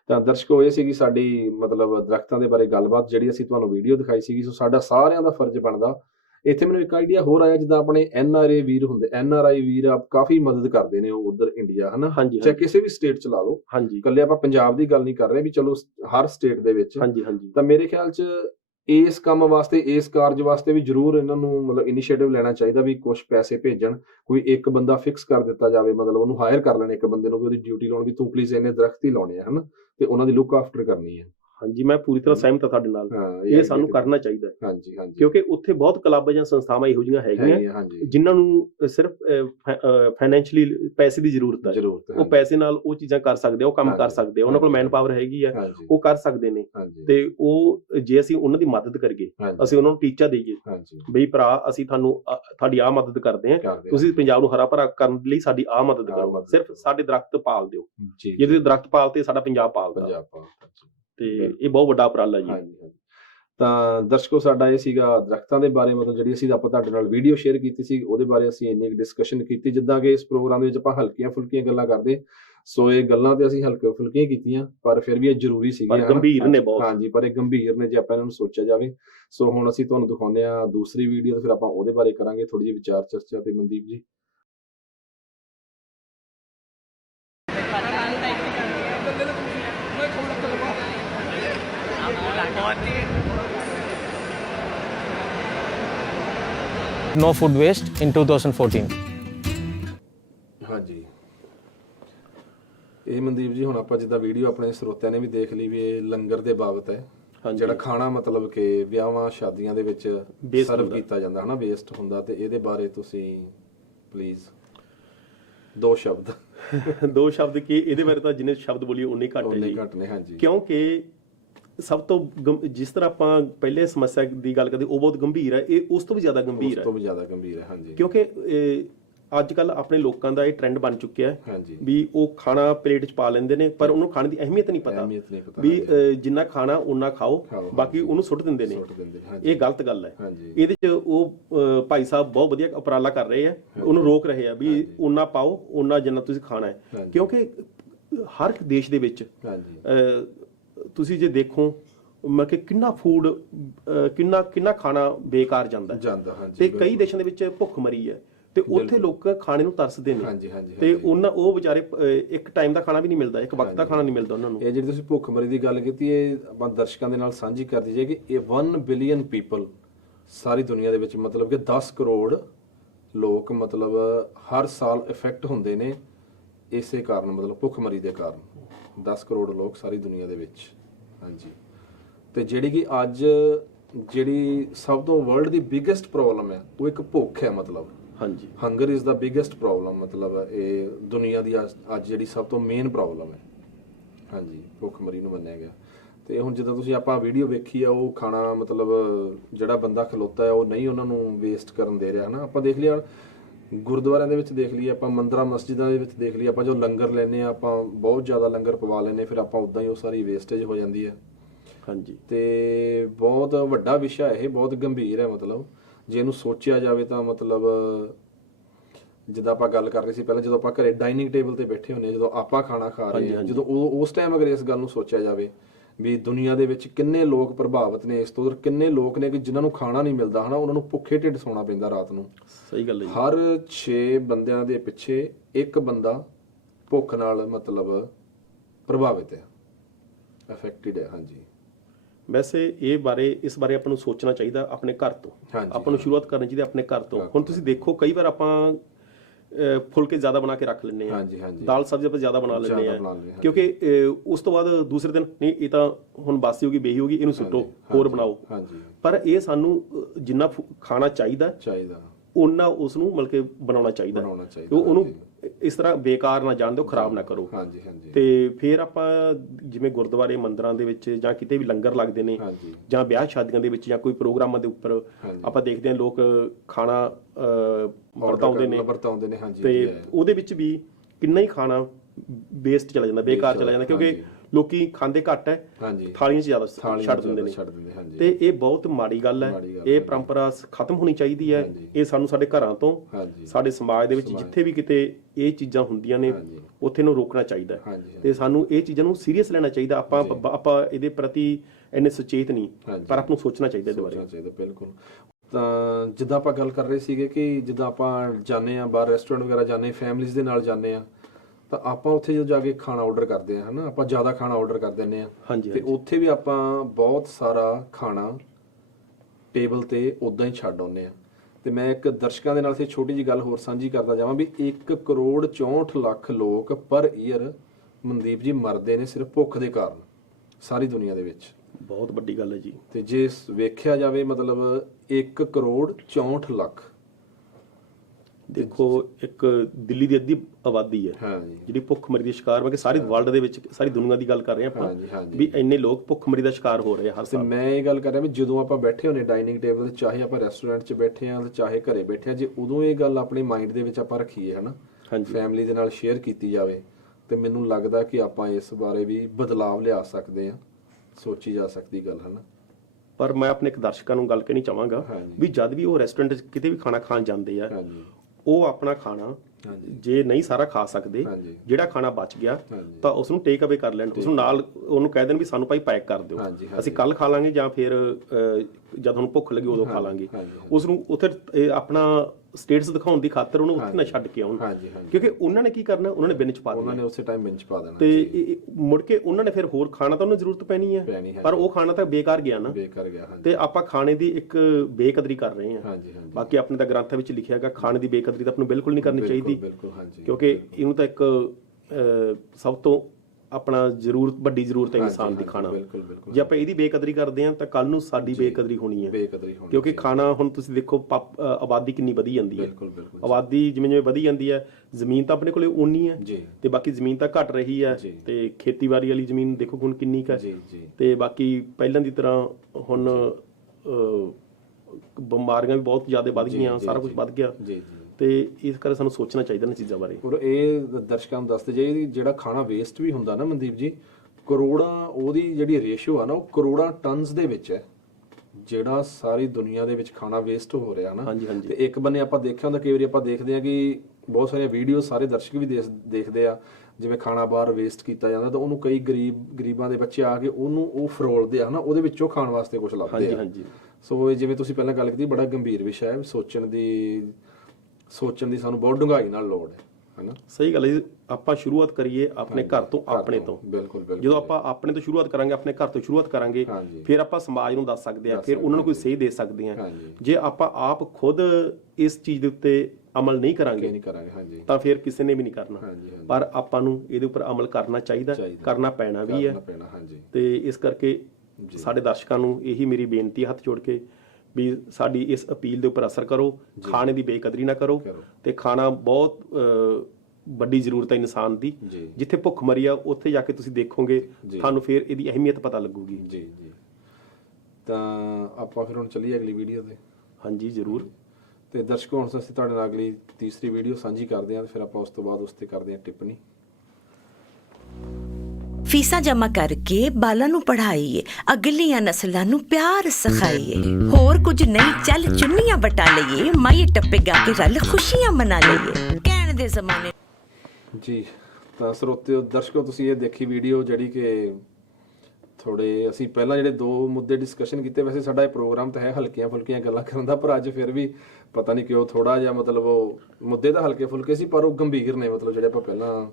ਤਾਂ ਦਰਸ਼ਕੋ, ਇਹ ਸੀਗੀ ਸਾਡੀ ਮਤਲਬ ਦਰਖਤਾਂ ਦੇ ਬਾਰੇ ਗੱਲਬਾਤ ਜਿਹੜੀ ਅਸੀਂ ਤੁਹਾਨੂੰ ਵੀਡੀਓ ਦਿਖਾਈ ਸੀਗੀ। ਸੋ ਸਾਡਾ ਸਾਰਿਆਂ ਦਾ ਫਰਜ਼ ਬਣਦਾ। ਇੱਥੇ ਮੈਨੂੰ ਇੱਕ ਆਈਡੀਆ ਹੋਰ ਆਇਆ, ਜਿੱਦਾਂ ਆਪਣੇ NRA ਵੀਰ ਹੁੰਦੇ, NRI ਵੀਰ ਕਾਫੀ ਮਦਦ ਕਰਦੇ ਨੇ ਉਹ ਉਧਰ ਇੰਡੀਆ, ਹਨਾ, ਚਾਹੇ ਕਿਸੇ ਵੀ ਸਟੇਟ ਚ ਲਾ ਲਓ। ਇਕੱਲੇ ਆਪਾਂ ਪੰਜਾਬ ਦੀ ਗੱਲ ਨਹੀਂ ਕਰ ਰਹੇ, ਵੀ ਚਲੋ ਹਰ ਸਟੇਟ ਦੇ ਵਿੱਚ। ਤਾਂ ਮੇਰੇ ਖਿਆਲ ਚ ਇਸ ਕੰਮ ਵਾਸਤੇ, ਇਸ ਕਾਰਜ ਵਾਸਤੇ ਵੀ ਜ਼ਰੂਰ ਇਹਨਾਂ ਨੂੰ ਮਤਲਬ ਇਨੀਸ਼ੀਏਟਿਵ ਲੈਣਾ ਚਾਹੀਦਾ ਵੀ ਕੁਝ ਪੈਸੇ ਭੇਜਣ, ਕੋਈ ਇੱਕ ਬੰਦਾ ਫਿਕਸ ਕਰ ਦਿੱਤਾ ਜਾਵੇ, ਮਤਲਬ ਉਹਨੂੰ ਹਾਇਰ ਕਰ ਲੈਣ ਇੱਕ ਬੰਦੇ ਨੂੰ, ਵੀ ਉਹਦੀ ਡਿਊਟੀ ਲਾਉਣ ਵੀ ਤੂੰ ਪਲੀਜ਼ ਇਹਨੇ ਦਰਖਤ ਹੀ ਲਾਉਣੇ ਆ, ਹਨਾ, ਤੇ ਉਹਨਾਂ ਦੀ ਲੁੱਕ ਆਫਟਰ ਕਰਨੀ ਹੈ। ਹਾਂਜੀ, ਮੈਂ ਪੂਰੀ ਤਰ੍ਹਾਂ ਸਹਿਮਤ ਹਾਂ ਤੁਹਾਡੇ ਨਾਲ। ਇਹ ਸਾਨੂੰ ਕਰਨਾ ਚਾਹੀਦਾ ਹੈ, ਕਿਉਂਕਿ ਉੱਥੇ ਬਹੁਤ ਕਲੱਬ ਜਾਂ ਸੰਸਥਾਵਾਂ ਇਹੋ ਜਿਹੀਆਂ ਹੈਗੀਆਂ ਜਿਨ੍ਹਾਂ ਨੂੰ ਸਿਰਫ ਫਾਈਨੈਂਸ਼ਲੀ ਪੈਸੇ ਦੀ ਜ਼ਰੂਰਤ ਹੈ। ਉਹ ਪੈਸੇ ਨਾਲ ਉਹ ਚੀਜ਼ਾਂ ਕਰ ਸਕਦੇ ਆ, ਉਹ ਕੰਮ ਕਰ ਸਕਦੇ ਆ, ਉਹਨਾਂ ਕੋਲ ਮੈਨ ਪਾਵਰ ਹੈਗੀ ਆ, ਉਹ ਕਰ ਸਕਦੇ ਨੇ। ਤੇ ਉਹ ਜੇ ਅਸੀਂ ਉਹਨਾਂ ਦੀ ਮਦਦ ਕਰੀਏ, ਅਸੀਂ ਉਹਨਾਂ ਨੂੰ ਟੀਚਾ ਦੇਈਏ ਬਈ ਭਰਾ, ਅਸੀਂ ਤੁਹਾਡੀ ਆਹ ਮਦਦ ਕਰਦੇ ਹਾਂ, ਤੁਸੀਂ ਪੰਜਾਬ ਨੂੰ ਹਰਾ ਭਰਾ ਕਰਨ ਲਈ ਸਾਡੀ ਆਹ ਮਦਦ ਕਰੋ, ਸਿਰਫ ਸਾਡੇ ਦਰਖਤ ਪਾਲ ਦਿਓ। ਜੇ ਤੁਸੀਂ ਦਰਖਤ ਪਾਲਤੇ, ਸਾਡਾ ਪੰਜਾਬ ਪਾਲਦਾ। ਤੇ ਇਹ ਬਹੁਤ ਵੱਡਾ ਉਪਰਾਲਾ ਜੀ। ਤਾਂ ਦਰਸ਼ਕੋ, ਸਾਡਾ ਇਹ ਸੀਗਾ ਦਰਖਤਾਂ ਦੇ ਬਾਰੇ, ਮਤਲਬ ਜਿਹੜੀ ਅਸੀਂ ਆਪਾਂ ਤੁਹਾਡੇ ਨਾਲ ਵੀਡੀਓ ਸ਼ੇਅਰ ਕੀਤੀ ਸੀ, ਉਹਦੇ ਬਾਰੇ ਅਸੀਂ ਇੰਨੀ ਡਿਸਕਸ਼ਨ ਕੀਤੀ। ਜਿੱਦਾਂ ਕਿ ਇਸ ਪ੍ਰੋਗਰਾਮ ਦੇ ਵਿੱਚ ਆਪਾਂ ਹਲਕੀਆਂ ਫੁਲਕੀਆਂ ਗੱਲਾਂ ਕਰਦੇ, ਸੋ ਇਹ ਗੱਲਾਂ ਤੇ ਅਸੀਂ ਹਲਕੇ ਫੁਲਕੀਆਂ ਕੀਤੀਆਂ, ਪਰ ਫਿਰ ਵੀ ਇਹ ਜ਼ਰੂਰੀ ਸੀਗੀਆਂ, ਗੰਭੀਰ ਨੇ ਬਹੁਤ। ਹਾਂਜੀ, ਪਰ ਇਹ ਗੰਭੀਰ ਨੇ ਜੇ ਆਪਾਂ ਇਹਨਾਂ ਨੂੰ ਸੋਚਿਆ ਜਾਵੇ। ਸੋ ਹੁਣ ਅਸੀਂ ਤੁਹਾਨੂੰ ਦਿਖਾਉਂਦੇ ਹਾਂ ਦੂਸਰੀ ਵੀਡੀਓ, ਤੇ ਫਿਰ ਆਪਾਂ ਉਹਦੇ ਬਾਰੇ ਕਰਾਂਗੇ ਥੋੜੀ ਜਿਹੀ ਵਿਚਾਰ ਚਰਚਾ। ਤੇ ਮਨਦੀਪ ਜੀ, No food waste in 2014. ਹਾਂਜੀ, ਇਹ ਮਨਦੀਪ ਜੀ, ਹੁਣ ਆਪਾਂ ਜਿੱਦਾਂ ਵੀਡੀਓ ਆਪਣੇ ਸਰੋਤਿਆਂ ਨੇ ਵੀ ਦੇਖ ਲਈ ਵੀ ਇਹ ਲੰਗਰ ਦੇ ਬਾਬਤ ਹੈ, ਜਿਹੜਾ ਖਾਣਾ ਮਤਲਬ ਕਿ ਵਿਆਹਾਂ ਸ਼ਾਦੀਆਂ ਦੇ ਵਿੱਚ ਸਰਵ ਕੀਤਾ ਜਾਂਦਾ, ਹਨਾ, ਵੇਸਟ ਹੁੰਦਾ। ਤੇ ਇਹਦੇ ਬਾਰੇ ਤੁਸੀਂ ਪਲੀਜ਼ ਦੋ ਸ਼ਬਦ ਕੀ ਇਹਦੇ ਬਾਰੇ ਤਾਂ ਜਿੰਨੇ ਸ਼ਬਦ ਬੋਲੀਏ ਉਨੇ ਘੱਟ ਨੇ। ਹਾਂਜੀ, ਕਿਉਂਕਿ ਸਭ ਤੋਂ ਜਿਸ ਤਰ੍ਹਾਂ ਆਪਾਂ ਪਹਿਲੇ ਸਮੱਸਿਆ ਦੀ ਗੱਲ ਕਰਦੇ, ਉਹ ਬਹੁਤ ਗੰਭੀਰ ਹੈ, ਇਹ ਉਸ ਤੋਂ ਵੀ ਜ਼ਿਆਦਾ ਗੰਭੀਰ ਹੈ। ਹਾਂਜੀ, ਕਿਉਂਕਿ ਅੱਜ ਕੱਲ ਆਪਣੇ ਲੋਕਾਂ ਦਾ ਇਹ ਟ੍ਰੈਂਡ ਬਣ ਚੁੱਕਿਆ ਹੈ ਵੀ ਉਹ ਖਾਣਾ ਪਲੇਟ 'ਚ ਪਾ ਲੈਂਦੇ ਨੇ, ਪਰ ਉਹਨੂੰ ਖਾਣੇ ਦੀ ਅਹਿਮੀਅਤ ਨਹੀਂ ਪਤਾ ਵੀ ਜਿੰਨਾ ਖਾਣਾ ਉਨਾ ਖਾਓ, ਬਾਕੀ ਉਹਨੂੰ ਸੁੱਟ ਦਿੰਦੇ ਨੇ। ਇਹ ਗਲਤ ਗੱਲ ਹੈ। ਇਹਦੇ 'ਚ ਉਹ ਭਾਈ ਸਾਹਿਬ ਬਹੁਤ ਵਧੀਆ ਉਪਰਾਲਾ ਕਰ ਰਹੇ ਆ, ਉਹਨੂੰ ਰੋਕ ਰਹੇ ਆ ਵੀ ਉਨਾ ਪਾਓ, ਉਨਾ ਜਿੰਨਾ ਤੁਸੀਂ ਖਾਣਾ ਹੈ। ਕਿਉਂਕਿ ਹਰ ਇੱਕ ਦੇਸ਼ ਦੇ ਵਿੱਚ ਤੁਸੀਂ ਜੇ ਦੇਖੋ, ਮੈਂ ਕਿ ਕਿੰਨਾ ਫੂਡ, ਕਿੰਨਾ ਖਾਣਾ ਬੇਕਾਰ ਜਾਂਦਾ, ਤੇ ਕਈ ਦੇਸ਼ਾਂ ਦੇ ਵਿੱਚ ਭੁੱਖ ਮਰੀ ਹੈ, ਤੇ ਉੱਥੇ ਲੋਕ ਖਾਣੇ ਨੂੰ ਤਰਸਦੇ ਨੇ। ਤੇ ਉਹ ਵਿਚਾਰੇ ਇੱਕ ਟਾਈਮ ਦਾ ਖਾਣਾ ਵੀ ਨਹੀਂ ਮਿਲਦਾ, ਇੱਕ ਵਕਤ ਦਾ ਖਾਣਾ ਨਹੀਂ ਮਿਲਦਾ ਉਹਨਾਂ ਨੂੰ। ਇਹ ਜਿਹੜੀ ਤੁਸੀਂ ਭੁੱਖ ਮਰੀ ਦੀ ਗੱਲ ਕੀਤੀ, ਇਹ ਆਪਾਂ ਦਰਸ਼ਕਾਂ ਦੇ ਨਾਲ ਸਾਂਝੀ ਕਰ ਦਈਏ ਕਿ ਇਹ 1 ਬਿਲੀਅਨ ਪੀਪਲ ਸਾਰੀ ਦੁਨੀਆ ਦੇ ਵਿੱਚ, ਮਤਲਬ ਕਿ 10 ਕਰੋੜ ਲੋਕ ਮਤਲਬ ਹਰ ਸਾਲ ਇਫੈਕਟ ਹੁੰਦੇ ਨੇ ਇਸੇ ਕਾਰਨ, ਮਤਲਬ ਭੁੱਖ ਮਰੀ ਦੇ ਕਾਰਨ 10 ਕਰੋੜ ਲੋਕ ਸਾਰੀ ਦੁਨੀਆ ਦੇ ਵਿੱਚ। ਹਾਂਜੀ, ਤੇ ਜਿਹੜੀ ਕਿ ਅੱਜ ਜਿਹੜੀ ਸਭ ਤੋਂ ਵਰਲਡ ਦੀ ਬਿਗੇਸਟ ਪ੍ਰੋਬਲਮ ਹੈ, ਉਹ ਇੱਕ ਭੁੱਖ ਹੈ। ਮਤਲਬ ਹਾਂਜੀ, hunger is the biggest problem, ਮਤਲਬ ਇਹ ਦੁਨੀਆ ਦੀ ਅੱਜ ਜਿਹੜੀ ਸਭ ਤੋਂ ਮੇਨ ਪ੍ਰੋਬਲਮ ਹੈ। ਹਾਂਜੀ, ਭੁੱਖਮਰੀ ਨੂੰ ਮੰਨਿਆ ਗਿਆ। ਤੇ ਹੁਣ ਜਦੋਂ ਤੁਸੀਂ ਆਪਾਂ ਵੀਡੀਓ ਵੇਖੀ ਆ, ਉਹ ਖਾਣਾ ਮਤਲਬ ਜਿਹੜਾ ਬੰਦਾ ਖਲੋਤਾ ਹੈ, ਉਹ ਨਹੀਂ ਉਹਨਾਂ ਨੂੰ ਵੇਸਟ ਕਰਨ ਦੇ ਰਿਹਾ, ਹਨਾ। ਆਪਾਂ ਦੇਖ ਲਿਆ ਗੁਰਦੁਆਰਿਆਂ ਦੇ ਵਿੱਚ, ਦੇਖ ਲਈਏ ਆਪਾਂ ਮੰਦਰਾਂ ਮਸਜਿਦਾਂ ਦੇ ਵਿੱਚ, ਦੇਖ ਲਈਏ ਆਪਾਂ ਜੋ ਲੰਗਰ ਲੈਂਦੇ ਆ, ਆਪਾਂ ਬਹੁਤ ਜ਼ਿਆਦਾ ਲੰਗਰ ਪਵਾ ਲੈਂਦੇ, ਫਿਰ ਆਪਾਂ ਉੱਦਾਂ ਹੀ ਉਹ ਸਾਰੀ ਵੇਸਟੇਜ ਹੋ ਜਾਂਦੀ ਹੈ। ਹਾਂਜੀ, ਤੇ ਬਹੁਤ ਵੱਡਾ ਵਿਸ਼ਾ ਇਹ, ਬਹੁਤ ਗੰਭੀਰ ਹੈ। ਮਤਲਬ ਜੇ ਇਹਨੂੰ ਸੋਚਿਆ ਜਾਵੇ ਤਾਂ ਮਤਲਬ ਜਿੱਦਾਂ ਆਪਾਂ ਗੱਲ ਕਰ ਰਹੇ ਸੀ ਪਹਿਲਾਂ, ਜਦੋਂ ਆਪਾਂ ਘਰੇ ਡਾਈਨਿੰਗ ਟੇਬਲ ਤੇ ਬੈਠੇ ਹੁੰਦੇ ਹਾਂ, ਜਦੋਂ ਆਪਾਂ ਖਾਣਾ ਖਾ ਰਹੇ ਹਾਂ, ਜਦੋਂ ਉਸ ਟਾਈਮ ਅਗਰ ਇਸ ਗੱਲ ਨੂੰ ਸੋਚਿਆ ਜਾਵੇ ਵੀ ਦੁਨੀਆ ਦੇ ਵਿੱਚ ਕਿੰਨੇ ਲੋਕ ਪ੍ਰਭਾਵਿਤ ਨੇ ਇਸ ਤੋਂ, ਕਿੰਨੇ ਲੋਕ ਨੇ ਕਿ ਜਿਨ੍ਹਾਂ ਨੂੰ ਖਾਣਾ ਨਹੀਂ ਮਿਲਦਾ, ਹਨਾ, ਉਹਨਾਂ ਨੂੰ ਭੁੱਖੇ ਢਿੱਡ ਸੌਣਾ ਪੈਂਦਾ ਰਾਤ ਨੂੰ। ਸਹੀ ਗੱਲ ਹੈ। ਹਰ 6 ਬੰਦਿਆਂ ਦੇ ਪਿੱਛੇ ਇੱਕ ਬੰਦਾ ਭੁੱਖ ਨਾਲ ਮਤਲਬ ਪ੍ਰਭਾਵਿਤ ਹੈ, ਅਫੈਕਟਡ ਹੈ। ਹਾਂਜੀ, ਵੈਸੇ ਇਸ ਬਾਰੇ ਆਪਾਂ ਨੂੰ ਸੋਚਣਾ ਚਾਹੀਦਾ ਆਪਣੇ ਘਰ ਤੋਂ। ਆਪਾਂ ਨੂੰ ਸ਼ੁਰੂਆਤ ਕਰਨੀ ਚਾਹੀਦੀ ਆਪਣੇ ਘਰ ਤੋਂ। ਹੁਣ ਤੁਸੀਂ ਦੇਖੋ, ਕਈ ਵਾਰ ਆਪਾਂ ਫੁਲਕੇ ਜ਼ਿਆਦਾ ਬਣਾ ਕੇ ਰੱਖ ਲੈਂਦੇ ਹਾਂ, ਦਾਲ ਸਬਜ਼ੀ ਆਪਾਂ ਜ਼ਿਆਦਾ ਬਣਾ ਲੈਂਦੇ ਹਾਂ, ਕਿਉਂਕਿ ਉਸ ਤੋਂ ਬਾਅਦ ਦੂਸਰੇ ਦਿਨ ਨਹੀਂ, ਇਹ ਤਾਂ ਹੁਣ ਬਾਸੀ ਹੋ ਗਈ, ਬੇਹੀ ਹੋ ਗਈ, ਇਹਨੂੰ ਸੁੱਟੋ, ਹੋਰ ਬਣਾਓ। ਪਰ ਇਹ ਸਾਨੂੰ ਜਿੰਨਾ ਖਾਣਾ ਚਾਹੀਦਾ ਉਹਨਾਂ ਉਸ ਨੂੰ ਮਤਲਬ ਕਿ ਬਣਾਉਣਾ ਚਾਹੀਦਾ, ਉਹਨੂੰ ਇਸ ਤਰ੍ਹਾਂ ਬੇਕਾਰ ਨਾ ਜਾਣ ਦਿਓ, ਖਰਾਬ ਨਾ ਕਰੋ। ਹਾਂਜੀ ਹਾਂਜੀ। ਤੇ ਫਿਰ ਆਪਾਂ ਜਿਵੇਂ ਗੁਰਦੁਆਰੇ ਮੰਦਿਰਾਂ ਦੇ ਵਿੱਚ ਜਾਂ ਕਿਤੇ ਵੀ ਲੰਗਰ ਲੱਗਦੇ ਨੇ ਜਾਂ ਵਿਆਹ ਸ਼ਾਦੀਆਂ ਦੇ ਵਿੱਚ ਜਾਂ ਕੋਈ ਪ੍ਰੋਗਰਾਮਾਂ ਦੇ ਉੱਪਰ ਆਪਾਂ ਦੇਖਦੇ ਹਾਂ ਲੋਕ ਖਾਣਾ ਵਰਤਾਉਂਦੇ ਨੇ। ਹਾਂਜੀ। ਤੇ ਉਹਦੇ ਵਿੱਚ ਵੀ ਕਿੰਨਾ ਹੀ ਖਾਣਾ ਵੇਸਟ ਚਲਾ ਜਾਂਦਾ, ਬੇਕਾਰ ਚਲਾ ਜਾਂਦਾ, ਕਿਉਂਕਿ ਲੋਕੀ ਖਾਂਦੇ ਘੱਟ ਹੈ, ਥਾਲੀਆਂ 'ਚ ਜ਼ਿਆਦਾ ਛੱਡ ਦਿੰਦੇ ਨੇ। ਤੇ ਇਹ ਬਹੁਤ ਮਾੜੀ ਗੱਲ ਹੈ। ਇਹ ਪਰੰਪਰਾ ਖਤਮ ਹੋਣੀ ਚਾਹੀਦੀ ਹੈ। ਇਹ ਸਾਨੂੰ ਸਾਡੇ ਘਰਾਂ ਤੋਂ, ਸਾਡੇ ਸਮਾਜ ਦੇ ਵਿੱਚ ਜਿੱਥੇ ਵੀ ਕਿਤੇ ਇਹ ਚੀਜ਼ਾਂ ਹੁੰਦੀਆਂ ਨੇ ਉੱਥੇ ਨੂੰ ਰੋਕਣਾ ਚਾਹੀਦਾ ਹੈ ਤੇ ਸਾਨੂੰ ਇਹ ਚੀਜ਼ਾਂ ਨੂੰ ਸੀਰੀਅਸ ਲੈਣਾ ਚਾਹੀਦਾ। ਆਪਾਂ ਇਹਦੇ ਪ੍ਰਤੀ ਇੰਨੇ ਸੁਚੇਤ ਨਹੀਂ, ਪਰ ਆਪ ਨੂੰ ਸੋਚਣਾ ਚਾਹੀਦਾ ਇਹਦੇ ਬਾਰੇ। ਬਿਲਕੁਲ। ਤਾਂ ਜਿੱਦਾਂ ਆਪਾਂ ਗੱਲ ਕਰ ਰਹੇ ਸੀਗੇ ਕਿ ਜਿੱਦਾਂ ਆਪਾਂ ਜਾਂਦੇ ਹਾਂ ਬਾਹਰ, ਰੈਸਟੋਰੈਂਟ ਵਗੈਰਾ ਜਾਂਦੇ, ਫੈਮਲੀਜ਼ ਦੇ ਨਾਲ ਜਾਂਦੇ ਹਾਂ, ਤਾਂ ਆਪਾਂ ਉੱਥੇ ਜਦੋਂ ਜਾ ਕੇ ਖਾਣਾ ਆਰਡਰ ਕਰਦੇ ਹਾਂ, ਹਨਾ, ਆਪਾਂ ਜ਼ਿਆਦਾ ਖਾਣਾ ਆਰਡਰ ਕਰ ਦਿੰਦੇ ਹਾਂ ਤੇ ਉੱਥੇ ਵੀ ਆਪਾਂ ਬਹੁਤ ਸਾਰਾ ਖਾਣਾ ਟੇਬਲ ਤੇ ਉਦਾਂ ਹੀ ਛੱਡ ਆਉਂਦੇ ਹਾਂ। ਤੇ ਮੈਂ ਇੱਕ ਦਰਸ਼ਕਾਂ ਦੇ ਨਾਲ ਤੇ ਛੋਟੀ ਜਿਹੀ ਗੱਲ ਹੋਰ ਸਾਂਝੀ ਕਰਦਾ ਜਾਵਾਂ ਵੀ 1 ਕਰੋੜ 64 ਲੱਖ ਲੋਕ ਪਰ ਈਅਰ ਮਨਦੀਪ ਜੀ ਮਰਦੇ ਨੇ ਸਿਰਫ ਭੁੱਖ ਦੇ ਕਾਰਨ ਸਾਰੀ ਦੁਨੀਆ ਦੇ ਵਿੱਚ। ਬਹੁਤ ਵੱਡੀ ਗੱਲ ਹੈ ਜੀ। ਤੇ ਜੇ ਵੇਖਿਆ ਜਾਵੇ ਮਤਲਬ 1 ਕਰੋੜ 64 ਲੱਖ, ਦੇਖੋ ਇੱਕ ਦਿੱਲੀ ਦੀ ਅੱਧੀ ਆਬਾਦੀ ਹੈ ਜਿਹੜੀ ਭੁੱਖਮਰੀ ਦੀ ਸ਼ਿਕਾਰ, ਕਿ ਸਾਰੀ ਵਰਲਡ ਦੇ ਵਿੱਚ, ਸਾਰੀ ਦੁਨੀਆ ਦੀ ਗੱਲ ਕਰ ਰਹੇ ਆਪਾਂ ਵੀ ਇੰਨੇ ਲੋਕ ਭੁੱਖਮਰੀ ਦਾ ਸ਼ਿਕਾਰ ਹੋ ਰਹੇ ਹਰ ਸਾਲ। ਮੈਂ ਇਹ ਗੱਲ ਕਰ ਰਿਹਾ ਵੀ ਜਦੋਂ ਆਪਾਂ ਬੈਠੇ ਹੋਨੇ ਡਾਈਨਿੰਗ ਟੇਬਲ ਤੇ, ਚਾਹੇ ਆਪਾਂ ਰੈਸਟੋਰੈਂਟ 'ਚ ਬੈਠੇ ਆ ਤੇ ਚਾਹੇ ਘਰੇ ਬੈਠੇ ਆ, ਜੇ ਉਦੋਂ ਇਹ ਗੱਲ ਆਪਣੇ ਮਾਈਂਡ ਦੇ ਵਿੱਚ ਆਪਾਂ ਰੱਖੀਏ, ਹਨਾ, ਫੈਮਿਲੀ ਦੇ ਨਾਲ ਸ਼ੇਅਰ ਕੀਤੀ ਜਾਵੇ, ਤੇ ਮੈਨੂੰ ਲੱਗਦਾ ਕਿ ਆਪਾਂ ਇਸ ਬਾਰੇ ਵੀ ਬਦਲਾਵ ਲਿਆ ਸਕਦੇ ਆ, ਸੋਚੀ ਜਾ ਸਕਦੀ ਗੱਲ, ਹਨਾ। ਪਰ ਮੈਂ ਆਪਣੇ ਇੱਕ ਦਰਸ਼ਕਾਂ ਨੂੰ ਗੱਲ ਕਹਿਣੀ ਚਾਹਾਂਗਾ ਵੀ ਜਦ ਵੀ ਉਹ ਰੈਸਟੋਰੈਂਟ 'ਚ ਕਿਤੇ ਵੀ ਖਾਣਾ ਖਾਣ ਜਾਂਦੇ ਆ, ਉਹ ਆਪਣਾ ਖਾਣਾ ਜੇ ਨਹੀਂ ਸਾਰਾ ਖਾ ਸਕਦੇ, ਜਿਹੜਾ ਖਾਣਾ ਬਚ ਗਿਆ ਤਾਂ ਉਸ ਨੂੰ ਟੇਕ ਅਵੇ ਕਰ ਲੈਣ। ਉਸ ਨੂੰ ਨਾਲ ਉਹਨੂੰ ਕਹਿ ਦੇਣ ਵੀ ਸਾਨੂੰ ਭਾਈ ਪੈਕ ਕਰ ਦਿਓ, ਅਸੀਂ ਕੱਲ ਖਾ ਲਾਂਗੇ ਜਾਂ ਫਿਰ ਜਦ ਤੁਹਾਨੂੰ ਭੁੱਖ ਲੱਗੀ ਉਦੋਂ ਖਾ ਲਾਂਗੇ। ਉਸ ਨੂੰ ਉੱਥੇ ਆਪਣਾ ਸਟੇਟਸ ਦਿਖਾਉਣ ਦੀ ਖਾਤਰ ਉਹਨੂੰ ਉੱਥੇ ਨਾ ਛੱਡ ਕੇ ਆਉਣ, ਕਿਉਂਕਿ ਉਹਨਾਂ ਨੇ ਕੀ ਕਰਨਾ, ਉਹਨਾਂ ਨੇ ਬਿੰਨ ਚ ਪਾ ਦੇਣਾ, ਉਹਨਾਂ ਨੇ ਉਸੇ ਟਾਈਮ ਬਿੰਨ ਚ ਪਾ ਦੇਣਾ ਤੇ ਮੁੜ ਕੇ ਉਹਨਾਂ ਨੇ ਫਿਰ ਹੋਰ ਖਾਣਾ ਤਾਂ ਉਹਨੂੰ ਜ਼ਰੂਰਤ ਪੈਣੀ ਹੈ, ਪਰ ਉਹ ਖਾਣਾ ਤਾਂ ਬੇਕਾਰ ਗਿਆ ਨਾ, ਤੇ ਆਪਾਂ ਖਾਣੇ ਦੀ ਇੱਕ ਬੇਕਦਰੀ ਕਰ ਰਹੇ ਹਾਂ। ਬਾਕੀ ਆਪਣੇ ਤਾਂ ਗ੍ਰੰਥਾਂ ਵਿੱਚ ਲਿਖਿਆ ਹੈਗਾ ਖਾਣੇ ਦੀ ਬੇਕਦਰੀ ਤਾਂ ਆਪਾਂ ਨੂੰ ਬਿਲਕੁਲ ਨਹੀਂ ਕਰਨੀ ਚਾਹੀਦੀ, ਕਿਉਂਕਿ ਇਹਨੂੰ ਤਾਂ ਇੱਕ ਸਭ ਤੋਂ ਆਪਣਾ ਵੱਡੀ ਜ਼ਰੂਰਤ ਹੈ ਇਨਸਾਨ ਦੀ ਖਾਣਾ। ਜੇ ਆਪਾਂ ਇਹਦੀ ਬੇਕਦਰੀ ਕਰਦੇ ਹਾਂ ਤਾਂ ਕੱਲ ਨੂੰ ਸਾਡੀ ਬੇਕਦਰੀ ਹੋਣੀ ਹੈ, ਕਿਉਂਕਿ ਖਾਣਾ ਹੁਣ ਤੁਸੀਂ ਦੇਖੋ ਆਬਾਦੀ ਕਿੰਨੀ ਵਧੀ ਜਾਂਦੀ ਹੈ, ਆਬਾਦੀ ਜਿਵੇਂ ਜਿਵੇਂ ਵਧੀ ਜਾਂਦੀ ਹੈ, ਜ਼ਮੀਨ ਤਾਂ ਆਪਣੇ ਕੋਲੇ ਓਨੀ ਹੈ ਤੇ ਬਾਕੀ ਜ਼ਮੀਨ ਤਾਂ ਘਟ ਰਹੀ ਹੈ, ਤੇ ਖੇਤੀਬਾੜੀ ਵਾਲੀ ਜ਼ਮੀਨ ਦੇਖੋ ਹੁਣ ਕਿੰਨੀ ਕੁ ਹੈ, ਤੇ ਬਾਕੀ ਪਹਿਲਾਂ ਦੀ ਤਰ੍ਹਾਂ ਹੁਣ ਬਿਮਾਰੀਆਂ ਵੀ ਬਹੁਤ ਜ਼ਿਆਦਾ ਵੱਧ ਗਈਆਂ, ਸਾਰਾ ਕੁਝ ਵੱਧ ਗਿਆ, ਤੇ ਇਸ ਕਰਕੇ ਸਾਨੂੰ ਸੋਚਣਾ ਚਾਹੀਦਾ ਨਾ ਚੀਜ਼ਾਂ ਬਾਰੇ। ਔਰ ਇਹ ਦਰਸ਼ਕਾਂ ਨੂੰ ਦੱਸਦੇ ਜੇ ਜਿਹੜਾ ਖਾਣਾ ਵੇਸਟ ਵੀ ਹੁੰਦਾ ਨਾ ਮਨਦੀਪ ਜੀ, ਕਰੋੜਾਂ ਉਹਦੀ ਜਿਹੜੀ ਰੇਸ਼ੋ ਆ ਨਾ, ਉਹ ਕਰੋੜਾਂ ਟਨਸ ਦੇ ਵਿੱਚ ਹੈ, ਜਿਹੜਾ ਸਾਰੀ ਦੁਨੀਆ ਦੇ ਵਿੱਚ ਖਾਣਾ ਵੇਸਟ ਹੋ ਰਿਹਾ ਨਾ। ਤੇ ਇੱਕ ਬੰਨੇ ਆਪਾਂ ਦੇਖਿਆ ਹੁੰਦਾ, ਕਈ ਵਾਰੀ ਆਪਾਂ ਦੇਖਦੇ ਆ ਕਿ ਬਹੁਤ ਸਾਰੀਆਂ ਵੀਡੀਓ ਸਾਰੇ ਦਰਸ਼ਕ ਵੀ ਦੇਖਦੇ ਆ, ਜਿਵੇਂ ਖਾਣਾ ਬਾਹਰ ਵੇਸਟ ਕੀਤਾ ਜਾਂਦਾ ਤਾਂ ਉਹਨੂੰ ਕਈ ਗਰੀਬਾਂ ਦੇ ਬੱਚੇ ਆ ਕੇ ਉਹਨੂੰ ਉਹ ਫਰੋਲਦੇ ਆ, ਹਨਾ, ਉਹਦੇ ਵਿੱਚੋਂ ਖਾਣ ਵਾਸਤੇ ਕੁਝ ਲੱਭਦੇ ਆ। ਸੋ ਇਹ ਜਿਵੇਂ ਤੁਸੀਂ ਪਹਿਲਾਂ ਗੱਲ ਕੀਤੀ, ਬੜਾ ਗੰਭੀਰ ਵਿਸ਼ਾ ਹੈ, ਸੋਚਣ ਦੀ ਸਾਨੂੰ ਬਹੁਤ ਡੂੰਘਾਈ ਨਾਲ ਲੋੜ ਹੈ, ਹਨਾ। ਸਹੀ ਗੱਲ ਹੈ। ਆਪਾਂ ਸ਼ੁਰੂਆਤ ਕਰੀਏ ਆਪਣੇ ਘਰ ਤੋਂ, ਆਪਣੇ ਤੋਂ। ਜਦੋਂ ਆਪਾਂ ਆਪਣੇ ਤੋਂ ਸ਼ੁਰੂਆਤ ਕਰਾਂਗੇ, ਆਪਣੇ ਘਰ ਤੋਂ ਸ਼ੁਰੂਆਤ ਕਰਾਂਗੇ, ਫਿਰ ਆਪਾਂ ਸਮਾਜ ਨੂੰ ਦੱਸ ਸਕਦੇ ਆ, ਫਿਰ ਉਹਨਾਂ ਨੂੰ ਕੋਈ ਸੇਧ ਦੇ ਸਕਦੇ ਆ। ਜੇ ਆਪਾਂ ਆਪ ਖੁਦ ਇਸ ਚੀਜ਼ ਦੇ ਉੱਤੇ ਅਮਲ ਨਹੀਂ ਕਰਾਂਗੇ ਤਾਂ ਫਿਰ ਕਿਸੇ ਨੇ ਵੀ ਨਹੀਂ ਕਰਨਾ, ਪਰ ਆਪਾਂ ਨੂੰ ਇਹਦੇ ਉੱਪਰ ਅਮਲ ਕਰਨਾ ਚਾਹੀਦਾ, ਕਰਨਾ ਪੈਣਾ ਵੀ ਹੈ। ਤੇ ਇਸ ਕਰਕੇ ਸਾਡੇ ਦਰਸ਼ਕਾਂ ਨੂੰ ਇਹੀ ਮੇਰੀ ਬੇਨਤੀ, ਹੱਥ ਜੋੜ ਕੇ, ਵੀ ਸਾਡੀ ਇਸ ਅਪੀਲ ਦੇ ਉੱਪਰ ਅਸਰ ਕਰੋ, ਖਾਣੇ ਦੀ ਬੇਕਦਰੀ ਨਾ ਕਰੋ, ਤੇ ਖਾਣਾ ਬਹੁਤ ਵੱਡੀ ਜ਼ਰੂਰਤ ਹੈ ਇਨਸਾਨ ਦੀ। ਜਿੱਥੇ ਭੁੱਖ ਮਰੀ ਆ ਉੱਥੇ ਜਾ ਕੇ ਤੁਸੀਂ ਦੇਖੋਗੇ, ਤੁਹਾਨੂੰ ਫਿਰ ਇਹਦੀ ਅਹਿਮੀਅਤ ਪਤਾ ਲੱਗੂਗੀ। ਜੀ। ਤਾਂ ਆਪਾਂ ਫਿਰ ਹੁਣ ਚੱਲੀਏ ਅਗਲੀ ਵੀਡੀਓ ਤੇ। ਹਾਂਜੀ ਜ਼ਰੂਰ। ਤੇ ਦਰਸ਼ਕੋ, ਹੁਣ ਅਸੀਂ ਤੁਹਾਡੇ ਨਾਲ ਅਗਲੀ ਤੀਸਰੀ ਵੀਡੀਓ ਸਾਂਝੀ ਕਰਦੇ ਹਾਂ, ਫਿਰ ਆਪਾਂ ਉਸ ਤੋਂ ਬਾਅਦ ਉਸ ਤੇ ਕਰਦੇ ਹਾਂ ਟਿੱਪਣੀ। ਫੀਸਾਂ ਜਮ੍ਹਾਂ ਕਰਕੇ ਬਾਲਾਂ ਨੂੰ ਪੜ੍ਹਾਈਏ, ਅਗਲੀਆਂ ਨਸਲਾਂ ਨੂੰ ਪਿਆਰ ਸਿਖਾਈਏ, ਹੋਰ ਕੁਝ ਨਹੀਂ ਚੱਲ ਚੁੰਨੀਆਂ ਵਟਾ ਲਈਏ, ਮਾਈ ਟੱਪੇ ਗਾ ਕੇ ਰਲ ਖੁਸ਼ੀਆਂ ਮਨਾ ਲਈਏ, ਕਹਿਣ ਦੇ ਜ਼ਮਾਨੇ। ਜੀ, ਤਾਂ ਸਰੋਤਿਓ, ਦਰਸ਼ਕੋ, ਤੁਸੀਂ ਇਹ ਦੇਖੀ ਵੀਡੀਓ ਜਿਹੜੀ ਕਿ ਥੋੜੇ ਅਸੀਂ ਪਹਿਲਾਂ ਜਿਹੜੇ 2 ਮੁੱਦੇ ਡਿਸਕਸ਼ਨ ਕੀਤੇ। ਵੈਸੇ ਸਾਡਾ ਇਹ ਪ੍ਰੋਗਰਾਮ ਤਾਂ ਹੈ ਹਲਕੀਆਂ ਫੁਲਕੀਆਂ ਗੱਲਾਂ ਕਰਨ ਦਾ, ਪਰ ਅੱਜ ਫਿਰ ਵੀ ਪਤਾ ਨਹੀਂ ਕਿਉਂ ਥੋੜਾ ਜਿਹਾ ਮਤਲਬ ਉਹ ਮੁੱਦੇ ਤਾਂ ਹਲਕੇ ਫੁਲਕੇ ਸੀ, ਪਰ ਉਹ ਗੰਭੀਰ ਨੇ, ਮਤਲਬ ਜਿਹੜੇ ਆਪਾਂ ਪਹਿਲਾਂ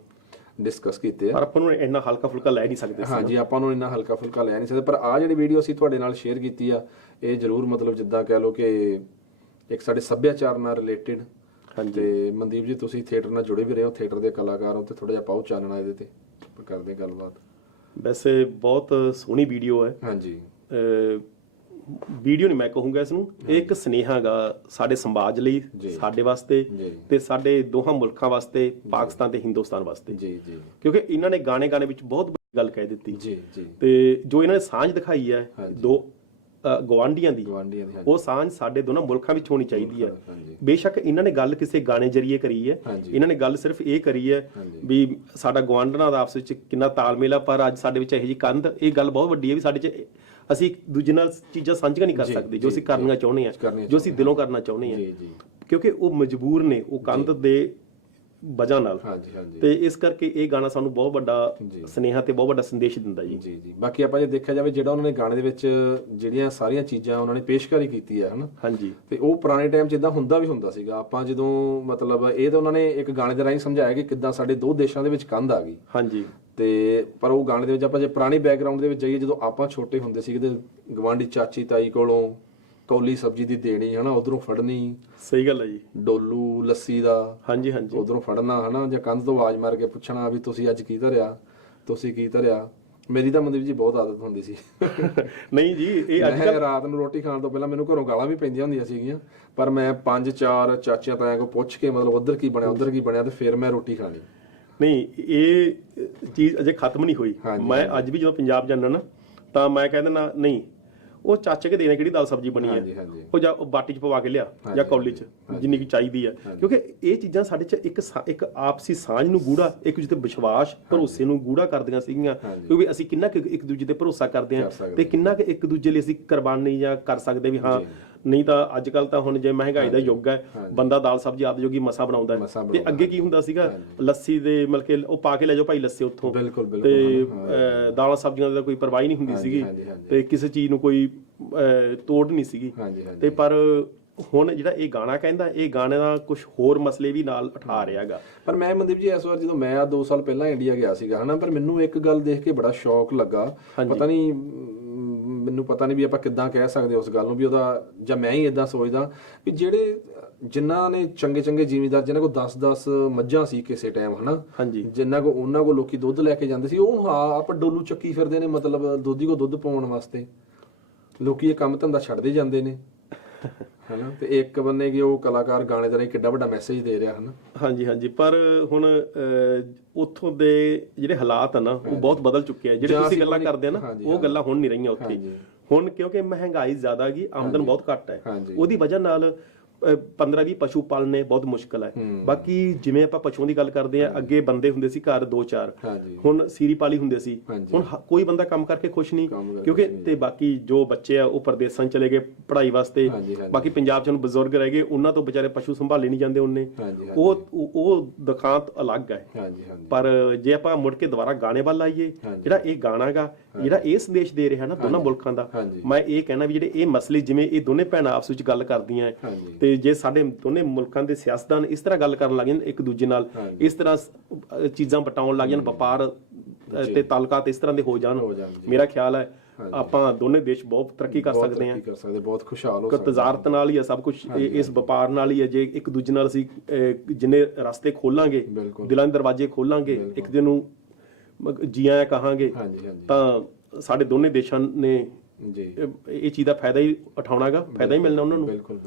ਡਿਸਕਸ ਕੀਤੇ ਆ। ਪਰ ਆਪਾਂ ਨੂੰ ਇੰਨਾ ਹਲਕਾ ਫੁਲਕਾ ਲੈ ਨਹੀਂ ਸਕਦੇ। ਹਾਂਜੀ, ਆਪਾਂ ਨੂੰ ਇੰਨਾ ਹਲਕਾ ਫੁਲਕਾ ਲੈ ਨਹੀਂ ਸਕਦੇ, ਪਰ ਆਹ ਜਿਹੜੀ ਵੀਡੀਓ ਅਸੀਂ ਤੁਹਾਡੇ ਨਾਲ ਸ਼ੇਅਰ ਕੀਤੀ ਆ, ਇਹ ਜ਼ਰੂਰ ਮਤਲਬ ਜਿੱਦਾਂ ਕਹਿ ਲਓ ਕਿ ਇੱਕ ਸਾਡੇ ਸੱਭਿਆਚਾਰ ਨਾਲ ਰਿਲੇਟਿਡ। ਤੇ ਮਨਦੀਪ ਜੀ, ਤੁਸੀਂ ਥੀਏਟਰ ਨਾਲ ਜੁੜੇ ਵੀ ਰਹੇ ਹੋ, ਥੀਏਟਰ ਦੇ ਕਲਾਕਾਰ ਹੋ, ਤੇ ਥੋੜਾ ਜਿਹਾ ਪਾਓ ਚਾਨਣਾ ਇਹਦੇ ਤੇ, ਕਰਦੇ ਗੱਲਬਾਤ। ਵੈਸੇ ਬਹੁਤ ਸੋਹਣੀ ਵੀਡੀਓ ਹੈ। ਹਾਂਜੀ। ਵੀਡੀਓ ਨਹੀਂ ਮੈਂ ਕਹੂੰਗਾ ਇਸ ਨੂੰ, ਇਹ ਇੱਕ ਸੁਨੇਹਾ ਗਾ ਸਾਡੇ ਸਮਾਜ ਲਈ, ਸਾਡੇ ਵਾਸਤੇ ਤੇ ਸਾਡੇ ਦੋਹਾਂ ਮੁਲਕਾਂ ਵਾਸਤੇ, ਪਾਕਿਸਤਾਨ ਤੇ ਹਿੰਦੁਸਤਾਨ ਵਾਸਤੇ। ਕਿਉਂਕਿ ਇਹਨਾਂ ਨੇ ਗਾਣੇ ਵਿੱਚ ਬਹੁਤ ਵੱਡੀ ਗੱਲ ਕਹਿ ਦਿੱਤੀ ਤੇ ਜੋ ਇਹਨਾਂ ਨੇ ਸਾਂਝ ਦਿਖਾਈ ਹੈ ਦੋ ਗਵਾਂਢੀਆਂ ਦੀ, ਉਹ ਸਾਂਝ ਸਾਡੇ ਦੋਨਾਂ ਮੁਲਕਾਂ ਵਿੱਚ ਹੋਣੀ ਚਾਹੀਦੀ ਹੈ। ਬੇਸ਼ੱਕ ਇਹਨਾਂ ਨੇ ਗੱਲ ਕਿਸੇ ਗਾਣੇ ਜਰੀਏ ਕਰੀ ਹੈ, ਇਹਨਾਂ ਨੇ ਗੱਲ ਸਿਰਫ ਇਹ ਕਰੀ ਹੈ ਵੀ ਸਾਡਾ ਗਵਾਂਢਣਾਂ ਦਾ ਆਪਸ ਵਿੱਚ ਕਿੰਨਾ ਤਾਲਮੇਲ ਆ, ਪਰ ਅੱਜ ਸਾਡੇ ਵਿੱਚ ਇਹੋ ਜਿਹੀ ਕੰਧ, ਇਹ ਗੱਲ ਬਹੁਤ ਵੱਡੀ ਹੈ ਵੀ ਸਾਡੇ 'ਚ ਅਸੀਂ ਇੱਕ ਦੂਜੇ ਨਾਲ ਚੀਜ਼ਾਂ ਸਾਂਝੀਆਂ ਨਹੀਂ ਕਰ ਸਕਦੇ ਜੋ ਅਸੀਂ ਕਰਨੀਆਂ ਚਾਹੁੰਦੇ ਹਾਂ, ਜੋ ਅਸੀਂ ਦਿਲੋਂ ਕਰਨਾ ਚਾਹੁੰਦੇ ਹਾਂ, ਕਿਉਂਕਿ ਉਹ ਮਜਬੂਰ ਨੇ ਉਹ ਕੰਧ ਦੇ ਵਜ੍ਹਾ ਨਾਲ। ਤੇ ਇਸ ਕਰਕੇ ਇਹ ਗਾਣਾ ਸਾਨੂੰ ਬਹੁਤ ਵੱਡਾ ਸੁਨੇਹਾ ਤੇ ਬਹੁਤ ਵੱਡਾ ਸੰਦੇਸ਼ ਦਿੰਦਾ ਜੀ। ਬਾਕੀ ਆਪਾਂ ਜੇ ਦੇਖਿਆ ਜਾਵੇ ਜਿਹੜਾ ਉਹਨਾਂ ਨੇ ਗਾਣੇ ਦੇ ਵਿੱਚ ਜਿਹੜੀਆਂ ਸਾਰੀਆਂ ਚੀਜ਼ਾਂ ਉਹਨਾਂ ਨੇ ਪੇਸ਼ਕਾਰੀ ਕੀਤੀ ਹੈ ਹਨਾ, ਤੇ ਉਹ ਪੁਰਾਣੇ ਟਾਈਮ 'ਚ ਇਦਾਂ ਹੁੰਦਾ ਵੀ ਹੁੰਦਾ ਸੀਗਾ। ਆਪਾਂ ਜਦੋਂ ਮਤਲਬ ਇਹ ਤਾਂ ਉਹਨਾਂ ਨੇ ਇੱਕ ਗਾਣੇ ਦੇ ਰਾਹੀਂ ਸਮਝਾਇਆ ਕਿ ਕਿੱਦਾਂ ਸਾਡੇ ਦੋ ਦੇਸ਼ਾਂ ਦੇ ਵਿੱਚ ਕੰਧ ਆ ਗਈ। ਤੇ ਪਰ ਉਹ ਗਾਣੇ ਦੇ ਵਿੱਚ ਆਪਾਂ ਜੇ ਪੁਰਾਣੀ ਬੈਕਗ੍ਰਾਉਂਡ ਦੇ ਵਿੱਚ ਜਾਈਏ, ਜਦੋਂ ਆਪਾਂ ਛੋਟੇ ਹੁੰਦੇ ਸੀਗੇ ਤੇ ਗਵਾਂਢੀ ਚਾਚੀ ਤਾਈ ਕੋਲੋਂ ਕੌਲੀ ਸਬਜ਼ੀ ਦੀ ਦੇਣੀ ਹਨਾ, ਉਧਰੋਂ ਫੜਨੀ। ਸਹੀ ਗੱਲ ਹੈ ਜੀ। ਡੋਲੂ ਲੱਸੀ ਦਾ ਉਧਰੋਂ ਫੜਨਾ ਹਨਾ, ਜਾਂ ਕੰਧ ਤੋਂ ਆਵਾਜ਼ ਮਾਰ ਕੇ ਪੁੱਛਣਾ ਵੀ ਤੁਸੀਂ ਅੱਜ ਕੀ ਧਰਿਆ, ਤੁਸੀਂ ਕੀ ਧਰਿਆ। ਮੇਰੀ ਤਾਂ ਮਨਦੀਪ ਜੀ ਬਹੁਤ ਆਦਤ ਹੁੰਦੀ ਸੀ। ਨਹੀਂ ਜੀ, ਇਹ ਅੱਜ ਕੱਲ੍ਹ ਰਾਤ ਨੂੰ ਰੋਟੀ ਖਾਣ ਤੋਂ ਪਹਿਲਾਂ ਮੈਨੂੰ ਘਰੋਂ ਗਾਲਾਂ ਵੀ ਪੈਂਦੀਆਂ ਹੁੰਦੀਆਂ ਸੀਗੀਆਂ, ਪਰ ਮੈਂ 5-4 ਚਾਚਿਆਂ ਤਾਇਆਂ ਕੋਲ ਪੁੱਛ ਕੇ ਮਤਲਬ ਉਧਰ ਕੀ ਬਣਿਆ ਤੇ ਫਿਰ ਮੈਂ ਰੋਟੀ ਖਾਣੀ। ਨਹੀਂ, ਇਹ ਚੀਜ਼ ਅਜੇ ਖਤਮ ਨਹੀਂ ਹੋਈ। ਮੈਂ ਅੱਜ ਵੀ ਜਦੋਂ ਪੰਜਾਬ ਜਾਂਦਾ ਨਾ ਤਾਂ ਮੈਂ ਕਹਿ ਦਿੰਦਾ ਨਹੀਂ, ਉਹ ਚਾਚੇ ਕੇ ਦੇਣੇ ਕਿਹੜੀ ਦਾਲ ਸਬਜ਼ੀ ਬਣੀ ਹੈ, ਉਹ ਜਾਂ ਬਾਟੀ 'ਚ ਪਵਾ ਕੇ ਲਿਆ ਜਾਂ ਕੌਲੀ 'ਚ ਜਿੰਨੀ ਕੁ ਚਾਹੀਦੀ ਹੈ। ਕਿਉਂਕਿ ਇਹ ਚੀਜ਼ਾਂ ਸਾਡੇ 'ਚ ਇੱਕ ਆਪਸੀ ਸਾਂਝ ਨੂੰ ਗੂੜਾ, ਇੱਕ ਦੂਜੇ ਤੇ ਵਿਸ਼ਵਾਸ ਭਰੋਸੇ ਨੂੰ ਗੂੜਾ ਕਰਦੀਆਂ ਸੀਗੀਆਂ। ਕਿਉਂਕਿ ਅਸੀਂ ਕਿੰਨਾ ਕੁ ਇੱਕ ਦੂਜੇ ਤੇ ਭਰੋਸਾ ਕਰਦੇ ਹਾਂ ਤੇ ਕਿੰਨਾ ਕੁ ਇੱਕ ਦੂਜੇ ਲਈ ਅਸੀਂ ਕੁਰਬਾਨੀ ਜਾਂ ਕਰ ਸਕਦੇ ਵੀ ਹਾਂ। ਨਹੀਂ ਤਾਂ ਅੱਜ ਕੱਲ ਤਾਂ ਹੁਣ ਜੇ ਮਹਿੰਗਾਈ ਦਾ ਯੁੱਗ ਹੈ, ਬੰਦਾ ਦਾਲ ਸਬਜ਼ੀ ਆਪਦੀ ਜੋਗੀ ਮਸਾਂ ਬਣਾਉਂਦਾ ਹੈ। ਤੇ ਅੱਗੇ ਕੀ ਹੁੰਦਾ ਸੀਗਾ, ਲੱਸੀ ਦੇ ਮਤਲਬ ਕਿ ਉਹ ਪਾ ਕੇ ਲੈ ਜਾਓ ਭਾਈ ਲੱਸੀ ਉੱਥੋਂ, ਤੇ ਦਾਲਾਂ ਸਬਜ਼ੀਆਂ ਦਾ ਕੋਈ ਪਰਵਾਹ ਨਹੀਂ ਹੁੰਦੀ ਸੀਗੀ ਤੇ ਕਿਸੇ ਚੀਜ਼ ਨੂੰ ਕੋਈ ਤੋੜ ਨਹੀਂ ਸੀਗੀ। ਤੇ ਪਰ ਹੁਣ ਜਿਹੜਾ ਇਹ ਗਾਣਾ ਕਹਿੰਦਾ, ਇਹ ਗਾਣੇ ਦਾ ਕੁਝ ਹੋਰ ਮਸਲੇ ਵੀ ਨਾਲ ਉਠਾ ਰਿਹਾ ਗਾ। ਪਰ ਮੈਂ ਮਨਦੀਪ ਜੀ ਇਸ ਵਾਰ ਜਦੋਂ ਮੈਂ 2 ਸਾਲ ਪਹਿਲਾਂ ਇੰਡੀਆ ਗਿਆ ਸੀਗਾ ਹਨਾ, ਪਰ ਮੈਨੂੰ ਇੱਕ ਗੱਲ ਦੇਖ ਕੇ ਬੜਾ ਸ਼ੌਕ ਲੱਗਾ। ਮੈਨੂੰ ਪਤਾ ਨਹੀਂ ਵੀ ਆਪਾਂ ਕਿੱਦਾਂ ਕਹਿ ਸਕਦੇ ਉਸ ਗੱਲ ਨੂੰ ਵੀ ਉਹਦਾ, ਜਾਂ ਮੈਂ ਹੀ ਇਦਾਂ ਸੋਚਦਾ ਵੀ ਜਿਹੜੇ ਜਿਨ੍ਹਾਂ ਨੇ ਚੰਗੇ ਜ਼ਿਮੀਂਦਾਰ ਜਿਨ੍ਹਾਂ ਕੋਲ 10-10 ਮੱਝਾਂ ਸੀ ਕਿਸੇ ਟਾਈਮ ਹਨਾ, ਜਿਨ੍ਹਾਂ ਕੋਲ ਉਹਨਾਂ ਕੋਲ ਲੋਕੀ ਦੁੱਧ ਲੈ ਕੇ ਜਾਂਦੇ ਸੀ, ਉਹ ਆਪਾਂ ਡੋਲੂ ਚੱਕੀ ਫਿਰਦੇ ਨੇ ਮਤਲਬ ਦੋਧੀ ਕੋ ਦੁੱਧ ਪਾਉਣ ਵਾਸਤੇ। ਲੋਕੀ ਇਹ ਕੰਮ ਧੰਦਾ ਛੱਡਦੇ ਜਾਂਦੇ ਨੇ ਹਨਾ, ਤੇ ਇੱਕ ਬੰਨੇ ਕਿ ਉਹ ਕਲਾਕਾਰ ਗਾਣੇ ਦੇ ਰਾਹੀਂ ਕਿੱਡਾ ਵੱਡਾ ਮੈਸੇਜ ਦੇ ਰਿਹਾ ਹਨਾ। ਹਾਂਜੀ। ਪਰ ਹੁਣ ਉੱਥੋਂ ਦੇ ਜਿਹੜੇ ਹਾਲਾਤ ਆ ਨਾ ਉਹ ਬਹੁਤ ਬਦਲ ਚੁੱਕੇ ਆ। ਜਿਹੜੇ ਤੁਸੀਂ ਗੱਲਾਂ ਕਰਦੇ ਆ ਨਾ, ਉਹ ਗੱਲਾਂ ਹੁਣ ਨਹੀਂ ਰਹੀਆਂ ਉੱਥੇ। ਹੁਣ ਕਿਉਂਕਿ ਮਹਿੰਗਾਈ ਜ਼ਿਆਦਾ ਗਈ, ਆਮਦਨ ਬਹੁਤ ਘੱਟ ਹੈ, ਉਹਦੀ ਵਜ੍ਹਾ ਨਾਲ 15-20 ਪਸ਼ੂ ਪਾਲਣੇ ਬਹੁਤ ਮੁਸ਼ਕਲ ਹੈ। ਬਾਕੀ ਜਿਵੇਂ ਆਪਾਂ ਪਸ਼ੂਆਂ ਦੀ ਗੱਲ ਕਰਦੇ ਆ, ਅੱਗੇ ਬੰਦੇ ਹੁੰਦੇ ਸੀ ਘਰ 2-4, ਹੁਣ ਸੀਰੀ ਪਾਲੀ ਹੁੰਦੇ ਸੀ। ਹੁਣ ਕੋਈ ਬੰਦਾ ਕੰਮ ਕਰਕੇ ਖੁਸ਼ ਨਹੀਂ, ਕਿਉਂਕਿ ਤੇ ਬਾਕੀ ਜੋ ਬੱਚੇ ਆ ਉਹ ਪਰਦੇਸਾਂ ਚਲੇ ਗਏ ਪੜ੍ਹਾਈ ਵਾਸਤੇ। ਬਾਕੀ ਪੰਜਾਬ 'ਚ ਹੁਣ ਬਜ਼ੁਰਗ ਰਹਿ ਗਏ, ਉਹਨਾਂ ਤੋਂ ਵਿਚਾਰੇ ਪਸ਼ੂ ਸੰਭਾਲੇ ਨਹੀਂ ਜਾਂਦੇ ਉਹਨੇ, ਉਹ ਦੁਖਾਂਤ ਅਲੱਗ ਹੈ। ਪਰ ਜੇ ਆਪਾਂ ਮੁੜ ਕੇ ਦੁਬਾਰਾ ਗਾਣੇ ਵੱਲ ਆਈਏ, ਜਿਹੜਾ ਇਹ ਗਾਣਾ ਗਾ, ਜਿਹੜਾ ਇਹ ਸੰਦੇਸ਼ ਦੇ ਰਿਹਾ ਨਾ ਦੋਨਾਂ ਮੁਲਕਾਂ ਦਾ, ਮੈਂ ਇਹ ਕਹਿਣਾ ਵੀ ਜਿਹੜੇ ਇਹ ਮਸਲੇ, ਜਿਵੇਂ ਇਹ ਦੋਨੇ ਭੈਣਾਂ ਆਪਸ ਵਿੱਚ ਗੱਲ ਕਰਦੀਆਂ ਤੇ ਜੇ ਸਾਡੇ ਦੋਨੇ ਮੁਲਕਾਂ ਦੇ ਸਿਆਸਤਦਾਨ ਇਸ ਤਰ੍ਹਾਂ ਗੱਲ ਕਰਨ ਲੱਗ ਜਾਣ ਇੱਕ ਦੂਜੇ ਨਾਲ, ਇਸ ਤਰ੍ਹਾਂ ਚੀਜ਼ਾਂ ਵਟਾਉਣ ਲੱਗ ਜਾਣ, ਵਪਾਰ ਤੇ ਤਾਲੁਕਾਤ ਇਸ ਤਰ੍ਹਾਂ ਦੇ ਹੋ ਜਾਣ, ਮੇਰਾ ਖਿਆਲ ਹੈ ਆਪਾਂ ਦੋਨੇ ਦੇਸ਼ ਬਹੁਤ ਤਰੱਕੀ ਕਰ ਸਕਦੇ ਹਾਂ, ਬਹੁਤ ਖੁਸ਼ਹਾਲ ਹੋ ਸਕਦੇ। ਤਜਾਰਤ ਨਾਲ ਹੀ ਆ ਸਭ ਕੁਝ, ਇਸ ਵਪਾਰ ਨਾਲ ਹੀ ਹੈ। ਜੇ ਇੱਕ ਦੂਜੇ ਨਾਲ ਅਸੀਂ ਜਿੰਨੇ ਰਸਤੇ ਖੋਲਾਂਗੇ, ਦਿਲਾਂ ਦੇ ਦਰਵਾਜ਼ੇ ਖੋਲਾਂਗੇ, ਇੱਕ ਦੂਜੇ ਨੂੰ ਜੀ ਆਇਆਂ ਕਹਾਂਗੇ, ਤਾਂ ਸਾਡੇ ਦੋਨੇ ਦੇਸ਼ਾਂ ਨੇ ਇਹ ਚੀਜ਼ ਦਾ ਫਾਇਦਾ ਹੀ ਉਠਾਉਣਾਗਾ, ਫਾਇਦਾ ਹੀ ਮਿਲਣਾ ਉਹਨਾਂ ਨੂੰ। ਬਿਲਕੁਲ।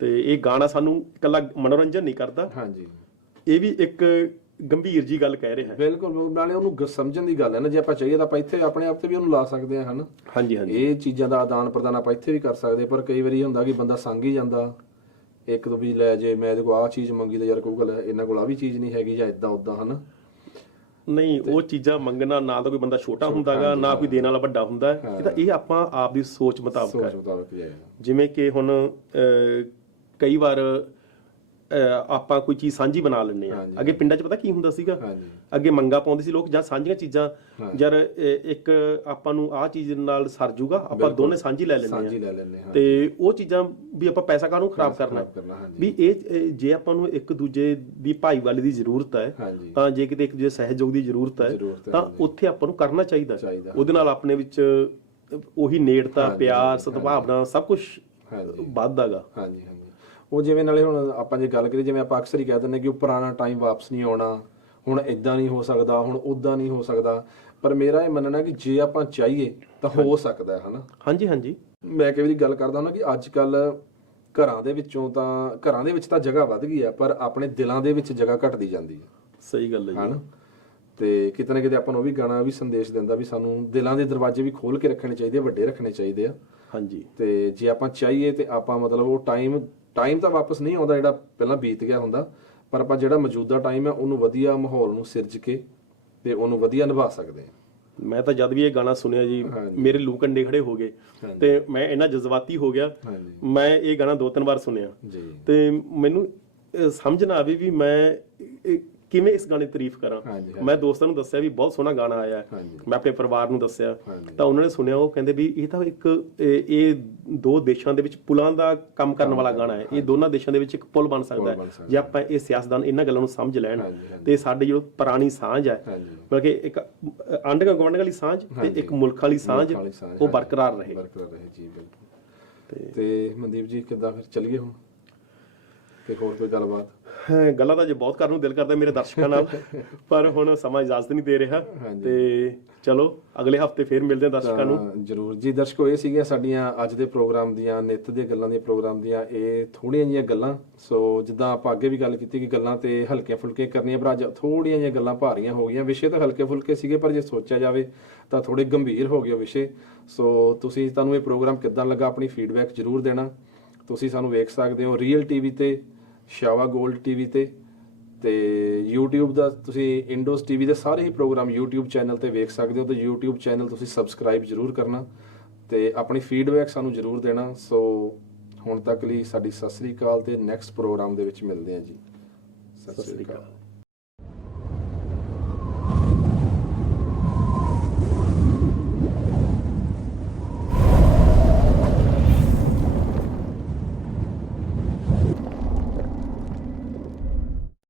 ਤੇ ਇਹ ਗਾਣਾ ਸਾਨੂੰ ਇਕੱਲਾ ਮਨੋਰੰਜਨ ਨਹੀਂ ਕਰਦਾ, ਇਹ ਵੀ ਇੱਕ ਗੰਭੀਰ ਜੀ ਗੱਲ ਕਹਿ ਰਿਹਾ। ਬਿਲਕੁਲ, ਨਾਲੇ ਉਹਨੂੰ ਸਮਝਣ ਦੀ ਗੱਲ ਹੈ ਨਾ। ਜੇ ਆਪਾਂ ਚਾਹੀਏ ਤਾਂ ਆਪਾਂ ਇੱਥੇ ਆਪਣੇ ਆਪ ਤੇ ਵੀ ਉਹਨੂੰ ਲਾ ਸਕਦੇ ਹਾਂ ਹਨਾ। ਇਹ ਚੀਜ਼ਾਂ ਦਾ ਆਦਾਨ ਪ੍ਰਦਾਨ ਆਪਾਂ ਇੱਥੇ ਵੀ ਕਰ ਸਕਦੇ, ਪਰ ਕਈ ਵਾਰੀ ਹੁੰਦਾ ਕਿ ਬੰਦਾ ਸੰਗ ਹੀ ਜਾਂਦਾ, ਇੱਕ ਦੋ ਵੀ ਲੈ ਜੇ ਮੈਂ ਇਹਦੇ ਕੋਲ ਆਹ ਚੀਜ਼ ਮੰਗੀ ਤਾਂ ਯਾਰ ਕਹੂਗਾ ਇਹਨਾਂ ਕੋਲ ਆਹ ਵੀ ਚੀਜ਼ ਨਹੀਂ ਹੈਗੀ, ਜਾਂ ਇਦਾਂ ਉਦਾਂ ਹਨਾ। ਨਹੀਂ, ਉਹ ਚੀਜ਼ਾਂ ਮੰਗਣਾ ਨਾ ਤਾਂ ਕੋਈ ਬੰਦਾ ਛੋਟਾ ਹੁੰਦਾਗਾ, ਨਾ ਕੋਈ ਦੇਣ ਵਾਲਾ ਵੱਡਾ ਹੁੰਦਾ। ਇਹ ਆਪਾਂ ਆਪ ਦੀ ਸੋਚ ਮੁਤਾਬਕ ਹੈ। ਜਿਵੇਂ ਕਿ ਹੁਣ ਕਈ ਵਾਰ ਆਪਾਂ ਕੋਈ ਚੀਜ਼ ਸਾਂਝੀ ਬਣਾ ਲੈਂਦੇ ਆ। ਅੱਗੇ ਪਿੰਡਾਂ 'ਚ ਪਤਾ ਕੀ ਹੁੰਦਾ ਸੀਗਾ, ਅੱਗੇ ਮੰਗਾ ਪਾਉਂਦੇ ਸੀ ਲੋਕ, ਜਾਂ ਸਾਂਝੀਆਂ ਚੀਜ਼ਾਂ, ਯਾਰ ਇੱਕ ਆਪਾਂ ਨੂੰ ਆਹ ਚੀਜ਼ ਨਾਲ ਸਰ ਜੂਗਾ, ਆਪਾਂ ਦੋਨੇ ਸਾਂਝੀ ਲੈ ਲੈਂਦੇ ਆ। ਤੇ ਉਹ ਚੀਜ਼ਾਂ ਵੀ ਆਪਾਂ ਪੈਸਾ ਕਾਹਨੂੰ ਖਰਾਬ ਕਰਨਾ ਵੀ। ਇਹ ਜੇ ਆਪਾਂ ਨੂੰ ਇੱਕ ਦੂਜੇ ਦੀ ਭਾਈਵਾਲੀ ਦੀ ਜ਼ਰੂਰਤ ਹੈ, ਤਾਂ ਜੇ ਕਿਤੇ ਇੱਕ ਦੂਜੇ ਸਹਿਯੋਗ ਦੀ ਜ਼ਰੂਰਤ ਹੈ, ਤਾਂ ਉੱਥੇ ਆਪਾਂ ਨੂੰ ਕਰਨਾ ਚਾਹੀਦਾ। ਉਹਦੇ ਨਾਲ ਆਪਣੇ ਵਿੱਚ ਉਹੀ ਨੇੜਤਾ, ਪਿਆਰ, ਸਦਭਾਵਨਾ ਸਭ ਕੁਝ ਵੱਧਦਾਗਾ। ਉਹ ਜਿਵੇਂ ਨਾਲੇ ਹੁਣ ਆਪਾਂ ਜੇ ਗੱਲ ਕਰੀਏ, ਜਿਵੇਂ ਆਪਾਂ ਅਕਸਰ ਹੀ ਕਹਿ ਦਿੰਦੇ ਕਿ ਉਹ ਪੁਰਾਣਾ ਟਾਈਮ ਵਾਪਸ ਨਹੀਂ ਆਉਣਾ, ਹੁਣ ਇਦਾਂ ਨਹੀਂ ਹੋ ਸਕਦਾ, ਹੁਣ ਉਦਾਂ ਨਹੀਂ ਹੋ ਸਕਦਾ। ਪਰ ਮੇਰਾ ਇਹ ਮੰਨਣਾ ਕਿ ਜੇ ਆਪਾਂ ਚਾਹੀਏ ਤਾਂ ਹੋ ਸਕਦਾ ਹੈ ਹਨਾ। ਹਾਂਜੀ। ਮੈਂ ਕਈ ਵਾਰੀ ਗੱਲ ਕਰਦਾ ਹੁੰਦਾ ਕਿ ਅੱਜ ਕੱਲ ਘਰਾਂ ਦੇ ਵਿੱਚ ਤਾਂ ਜਗ੍ਹਾ ਵੱਧ ਗਈ ਆ, ਪਰ ਆਪਣੇ ਦਿਲਾਂ ਦੇ ਵਿੱਚ ਜਗ੍ਹਾ ਘਟਦੀ ਜਾਂਦੀ ਹੈ। ਸਹੀ ਗੱਲ ਹੈ ਜੀ। ਹਨਾ, ਤੇ ਕਿਤੇ ਨਾ ਕਿਤੇ ਆਪਾਂ ਨੂੰ ਉਹ ਵੀ ਗਾਣਾ ਵੀ ਸੰਦੇਸ਼ ਦਿੰਦਾ ਵੀ ਸਾਨੂੰ ਦਿਲਾਂ ਦੇ ਦਰਵਾਜ਼ੇ ਵੀ ਖੋਲ ਕੇ ਰੱਖਣੇ ਚਾਹੀਦੇ ਆ, ਵੱਡੇ ਰੱਖਣੇ ਚਾਹੀਦੇ ਆ। ਹਾਂਜੀ। ਤੇ ਜੇ ਆਪਾਂ ਚਾਹੀਏ ਤੇ ਆਪਾਂ ਮਤਲਬ ਉਹ ਟਾਈਮ ਤਾਂ ਵਾਪਸ ਨਹੀਂ ਆਉਂਦਾ ਜਿਹੜਾ ਪਹਿਲਾਂ ਬੀਤ ਗਿਆ ਹੁੰਦਾ, ਪਰ ਆਪਾਂ ਜਿਹੜਾ ਮੌਜੂਦਾ ਟਾਈਮ ਹੈ ਉਹਨੂੰ ਵਧੀਆ ਮਾਹੌਲ ਨੂੰ ਸਿਰਜ ਕੇ ਤੇ ਉਹਨੂੰ ਵਧੀਆ ਨਿਭਾ ਸਕਦੇ ਹਾਂ। ਮੈਂ ਤਾਂ ਜਦ ਵੀ ਇਹ ਗਾਣਾ ਸੁਣਿਆ ਜੀ, ਮੇਰੇ ਲੂ ਕੰਡੇ ਖੜੇ ਹੋ ਗਏ ਤੇ ਮੈਂ ਇੰਨਾ ਜਜ਼ਬਾਤੀ ਹੋ ਗਿਆ। ਮੈਂ ਇਹ ਗਾਣਾ 2-3 ਵਾਰ ਸੁਣਿਆ ਤੇ ਮੈਨੂੰ ਸਮਝ ਨਾ ਆਵੇ ਵੀ ਮੈਂ ਕਿਵੇਂ ਇਸ ਗਾਣੇ ਦੀ ਤਾਰੀਫ ਕਰਾਂ। ਮੈਂ ਦੋਸਤਾਂ ਨੂੰ ਦੱਸਿਆ ਵੀ ਬਹੁਤ ਸੋਹਣਾ ਗਾਣਾ ਆਇਆ ਹੈ, ਮੈਂ ਆਪਣੇ ਪਰਿਵਾਰ ਨੂੰ ਦੱਸਿਆ ਤਾਂ ਉਹਨਾਂ ਨੇ ਸੁਣਿਆ, ਉਹ ਕਹਿੰਦੇ ਵੀ ਇਹ ਤਾਂ ਇਹ ਦੋ ਦੇਸ਼ਾਂ ਦੇ ਵਿੱਚ ਪੁਲਾਂ ਦਾ ਕੰਮ ਕਰਨ ਵਾਲਾ ਗਾਣਾ ਹੈ, ਇਹ ਦੋਨਾਂ ਦੇਸ਼ਾਂ ਦੇ ਵਿੱਚ ਇੱਕ ਪੁਲ ਬਣ ਸਕਦਾ ਹੈ ਜੇ ਆਪਾਂ ਇਹ ਸਿਆਸਤਦਾਨ ਇਹਨਾਂ ਗੱਲਾਂ ਨੂੰ ਸਮਝ ਲੈਣ ਤੇ ਸਾਡੀ ਜੋ ਪੁਰਾਣੀ ਸਾਂਝ ਹੈ, ਬਲਕਿ ਇੱਕ ਆਂਢ ਗੁਆਂਢ ਵਾਲੀ ਸਾਂਝ ਤੇ ਇੱਕ ਮੁਲਕ ਵਾਲੀ ਸਾਂਝ ਉਹ ਬਰਕਰਾਰ ਰਹੇ ਜੀ। ਬਿਲਕੁਲ। ਤੇ ਮਨਦੀਪ ਜੀ ਕਿੱਦਾਂ ਫਿਰ ਚੱਲੀਏ ਹੁਣ ਕਿ ਹੋਰ ਕੋਈ ਗੱਲਬਾਤ? ਗੱਲਾਂ ਤਾਂ ਜੇ ਬਹੁਤ ਕਰਨ ਨੂੰ ਦਿਲ ਕਰਦਾ ਮੇਰੇ ਦਰਸ਼ਕਾਂ ਨਾਲ, ਪਰ ਹੁਣ ਸਮਾਂ ਇਜਾਜ਼ਤ ਨਹੀਂ ਦੇ ਰਿਹਾ। ਤੇ ਚਲੋ ਅਗਲੇ ਹਫਤੇ ਫੇਰ ਮਿਲਦੇ ਹਾਂ ਦਰਸ਼ਕਾਂ ਨੂੰ। ਜਰੂਰ ਜੀ। ਦਰਸ਼ਕੋ, ਇਹ ਸੀਗੀਆਂ ਸਾਡੀਆਂ ਅੱਜ ਦੇ ਪ੍ਰੋਗਰਾਮ ਦੀਆਂ, ਨਿੱਤ ਦੀਆਂ ਗੱਲਾਂ ਦੇ ਪ੍ਰੋਗਰਾਮ ਦੀਆਂ ਇਹ ਥੋੜੀਆਂ ਜਿਹੀਆਂ ਗੱਲਾਂ। ਸੋ ਜਿੱਦਾਂ ਆਪਾਂ ਅੱਗੇ ਵੀ ਗੱਲ ਕੀਤੀ ਕਿ ਗੱਲਾਂ ਤੇ ਹਲਕੀਆਂ ਫੁਲਕੀਆਂ ਕਰਨੀਆਂ, ਪਰ ਅੱਜ ਥੋੜੀਆਂ ਜਿਹੀਆਂ ਗੱਲਾਂ ਭਾਰੀਆਂ ਹੋ ਗਈਆਂ। ਵਿਸ਼ੇ ਤਾਂ ਹਲਕੇ ਫੁਲਕੇ ਸੀਗੇ, ਪਰ ਜੇ ਸੋਚਿਆ ਜਾਵੇ ਤਾਂ ਥੋੜੇ ਗੰਭੀਰ ਹੋ ਗਏ ਵਿਸ਼ੇ। ਸੋ ਤੁਹਾਨੂੰ ਇਹ ਪ੍ਰੋਗਰਾਮ ਕਿੱਦਾਂ ਲੱਗਾ, ਆਪਣੀ ਫੀਡਬੈਕ ਜਰੂਰ ਦੇਣਾ। ਤੁਸੀਂ ਸਾਨੂੰ ਵੇਖ ਸਕਦੇ ਹੋ ਰੀਅਲ ਟੀਵੀ ਤੇ, ਸ਼ਾਵਾ ਗੋਲਡ ਟੀਵੀ ਤੇ YouTube ਦਾ ਤੁਸੀਂ ਇੰਡੋਸ ਟੀਵੀ ਦੇ ਸਾਰੇ ਹੀ ਪ੍ਰੋਗਰਾਮ YouTube ਚੈਨਲ ਤੇ ਵੇਖ ਸਕਦੇ ਹੋ। ਤੇ YouTube ਚੈਨਲ ਤੁਸੀਂ ਸਬਸਕ੍ਰਾਈਬ ਜਰੂਰ ਕਰਨਾ ਤੇ ਆਪਣੀ ਫੀਡਬੈਕ ਸਾਨੂੰ ਜਰੂਰ ਦੇਣਾ। ਸੋ ਹੁਣ ਤੱਕ ਲਈ ਸਾਡੀ ਸਤਿ ਸ੍ਰੀ ਅਕਾਲ ਤੇ ਨੈਕਸਟ ਪ੍ਰੋਗਰਾਮ ਦੇ ਵਿੱਚ ਮਿਲਦੇ ਹਾਂ ਜੀ। ਸਤਿ ਸ੍ਰੀ ਅਕਾਲ।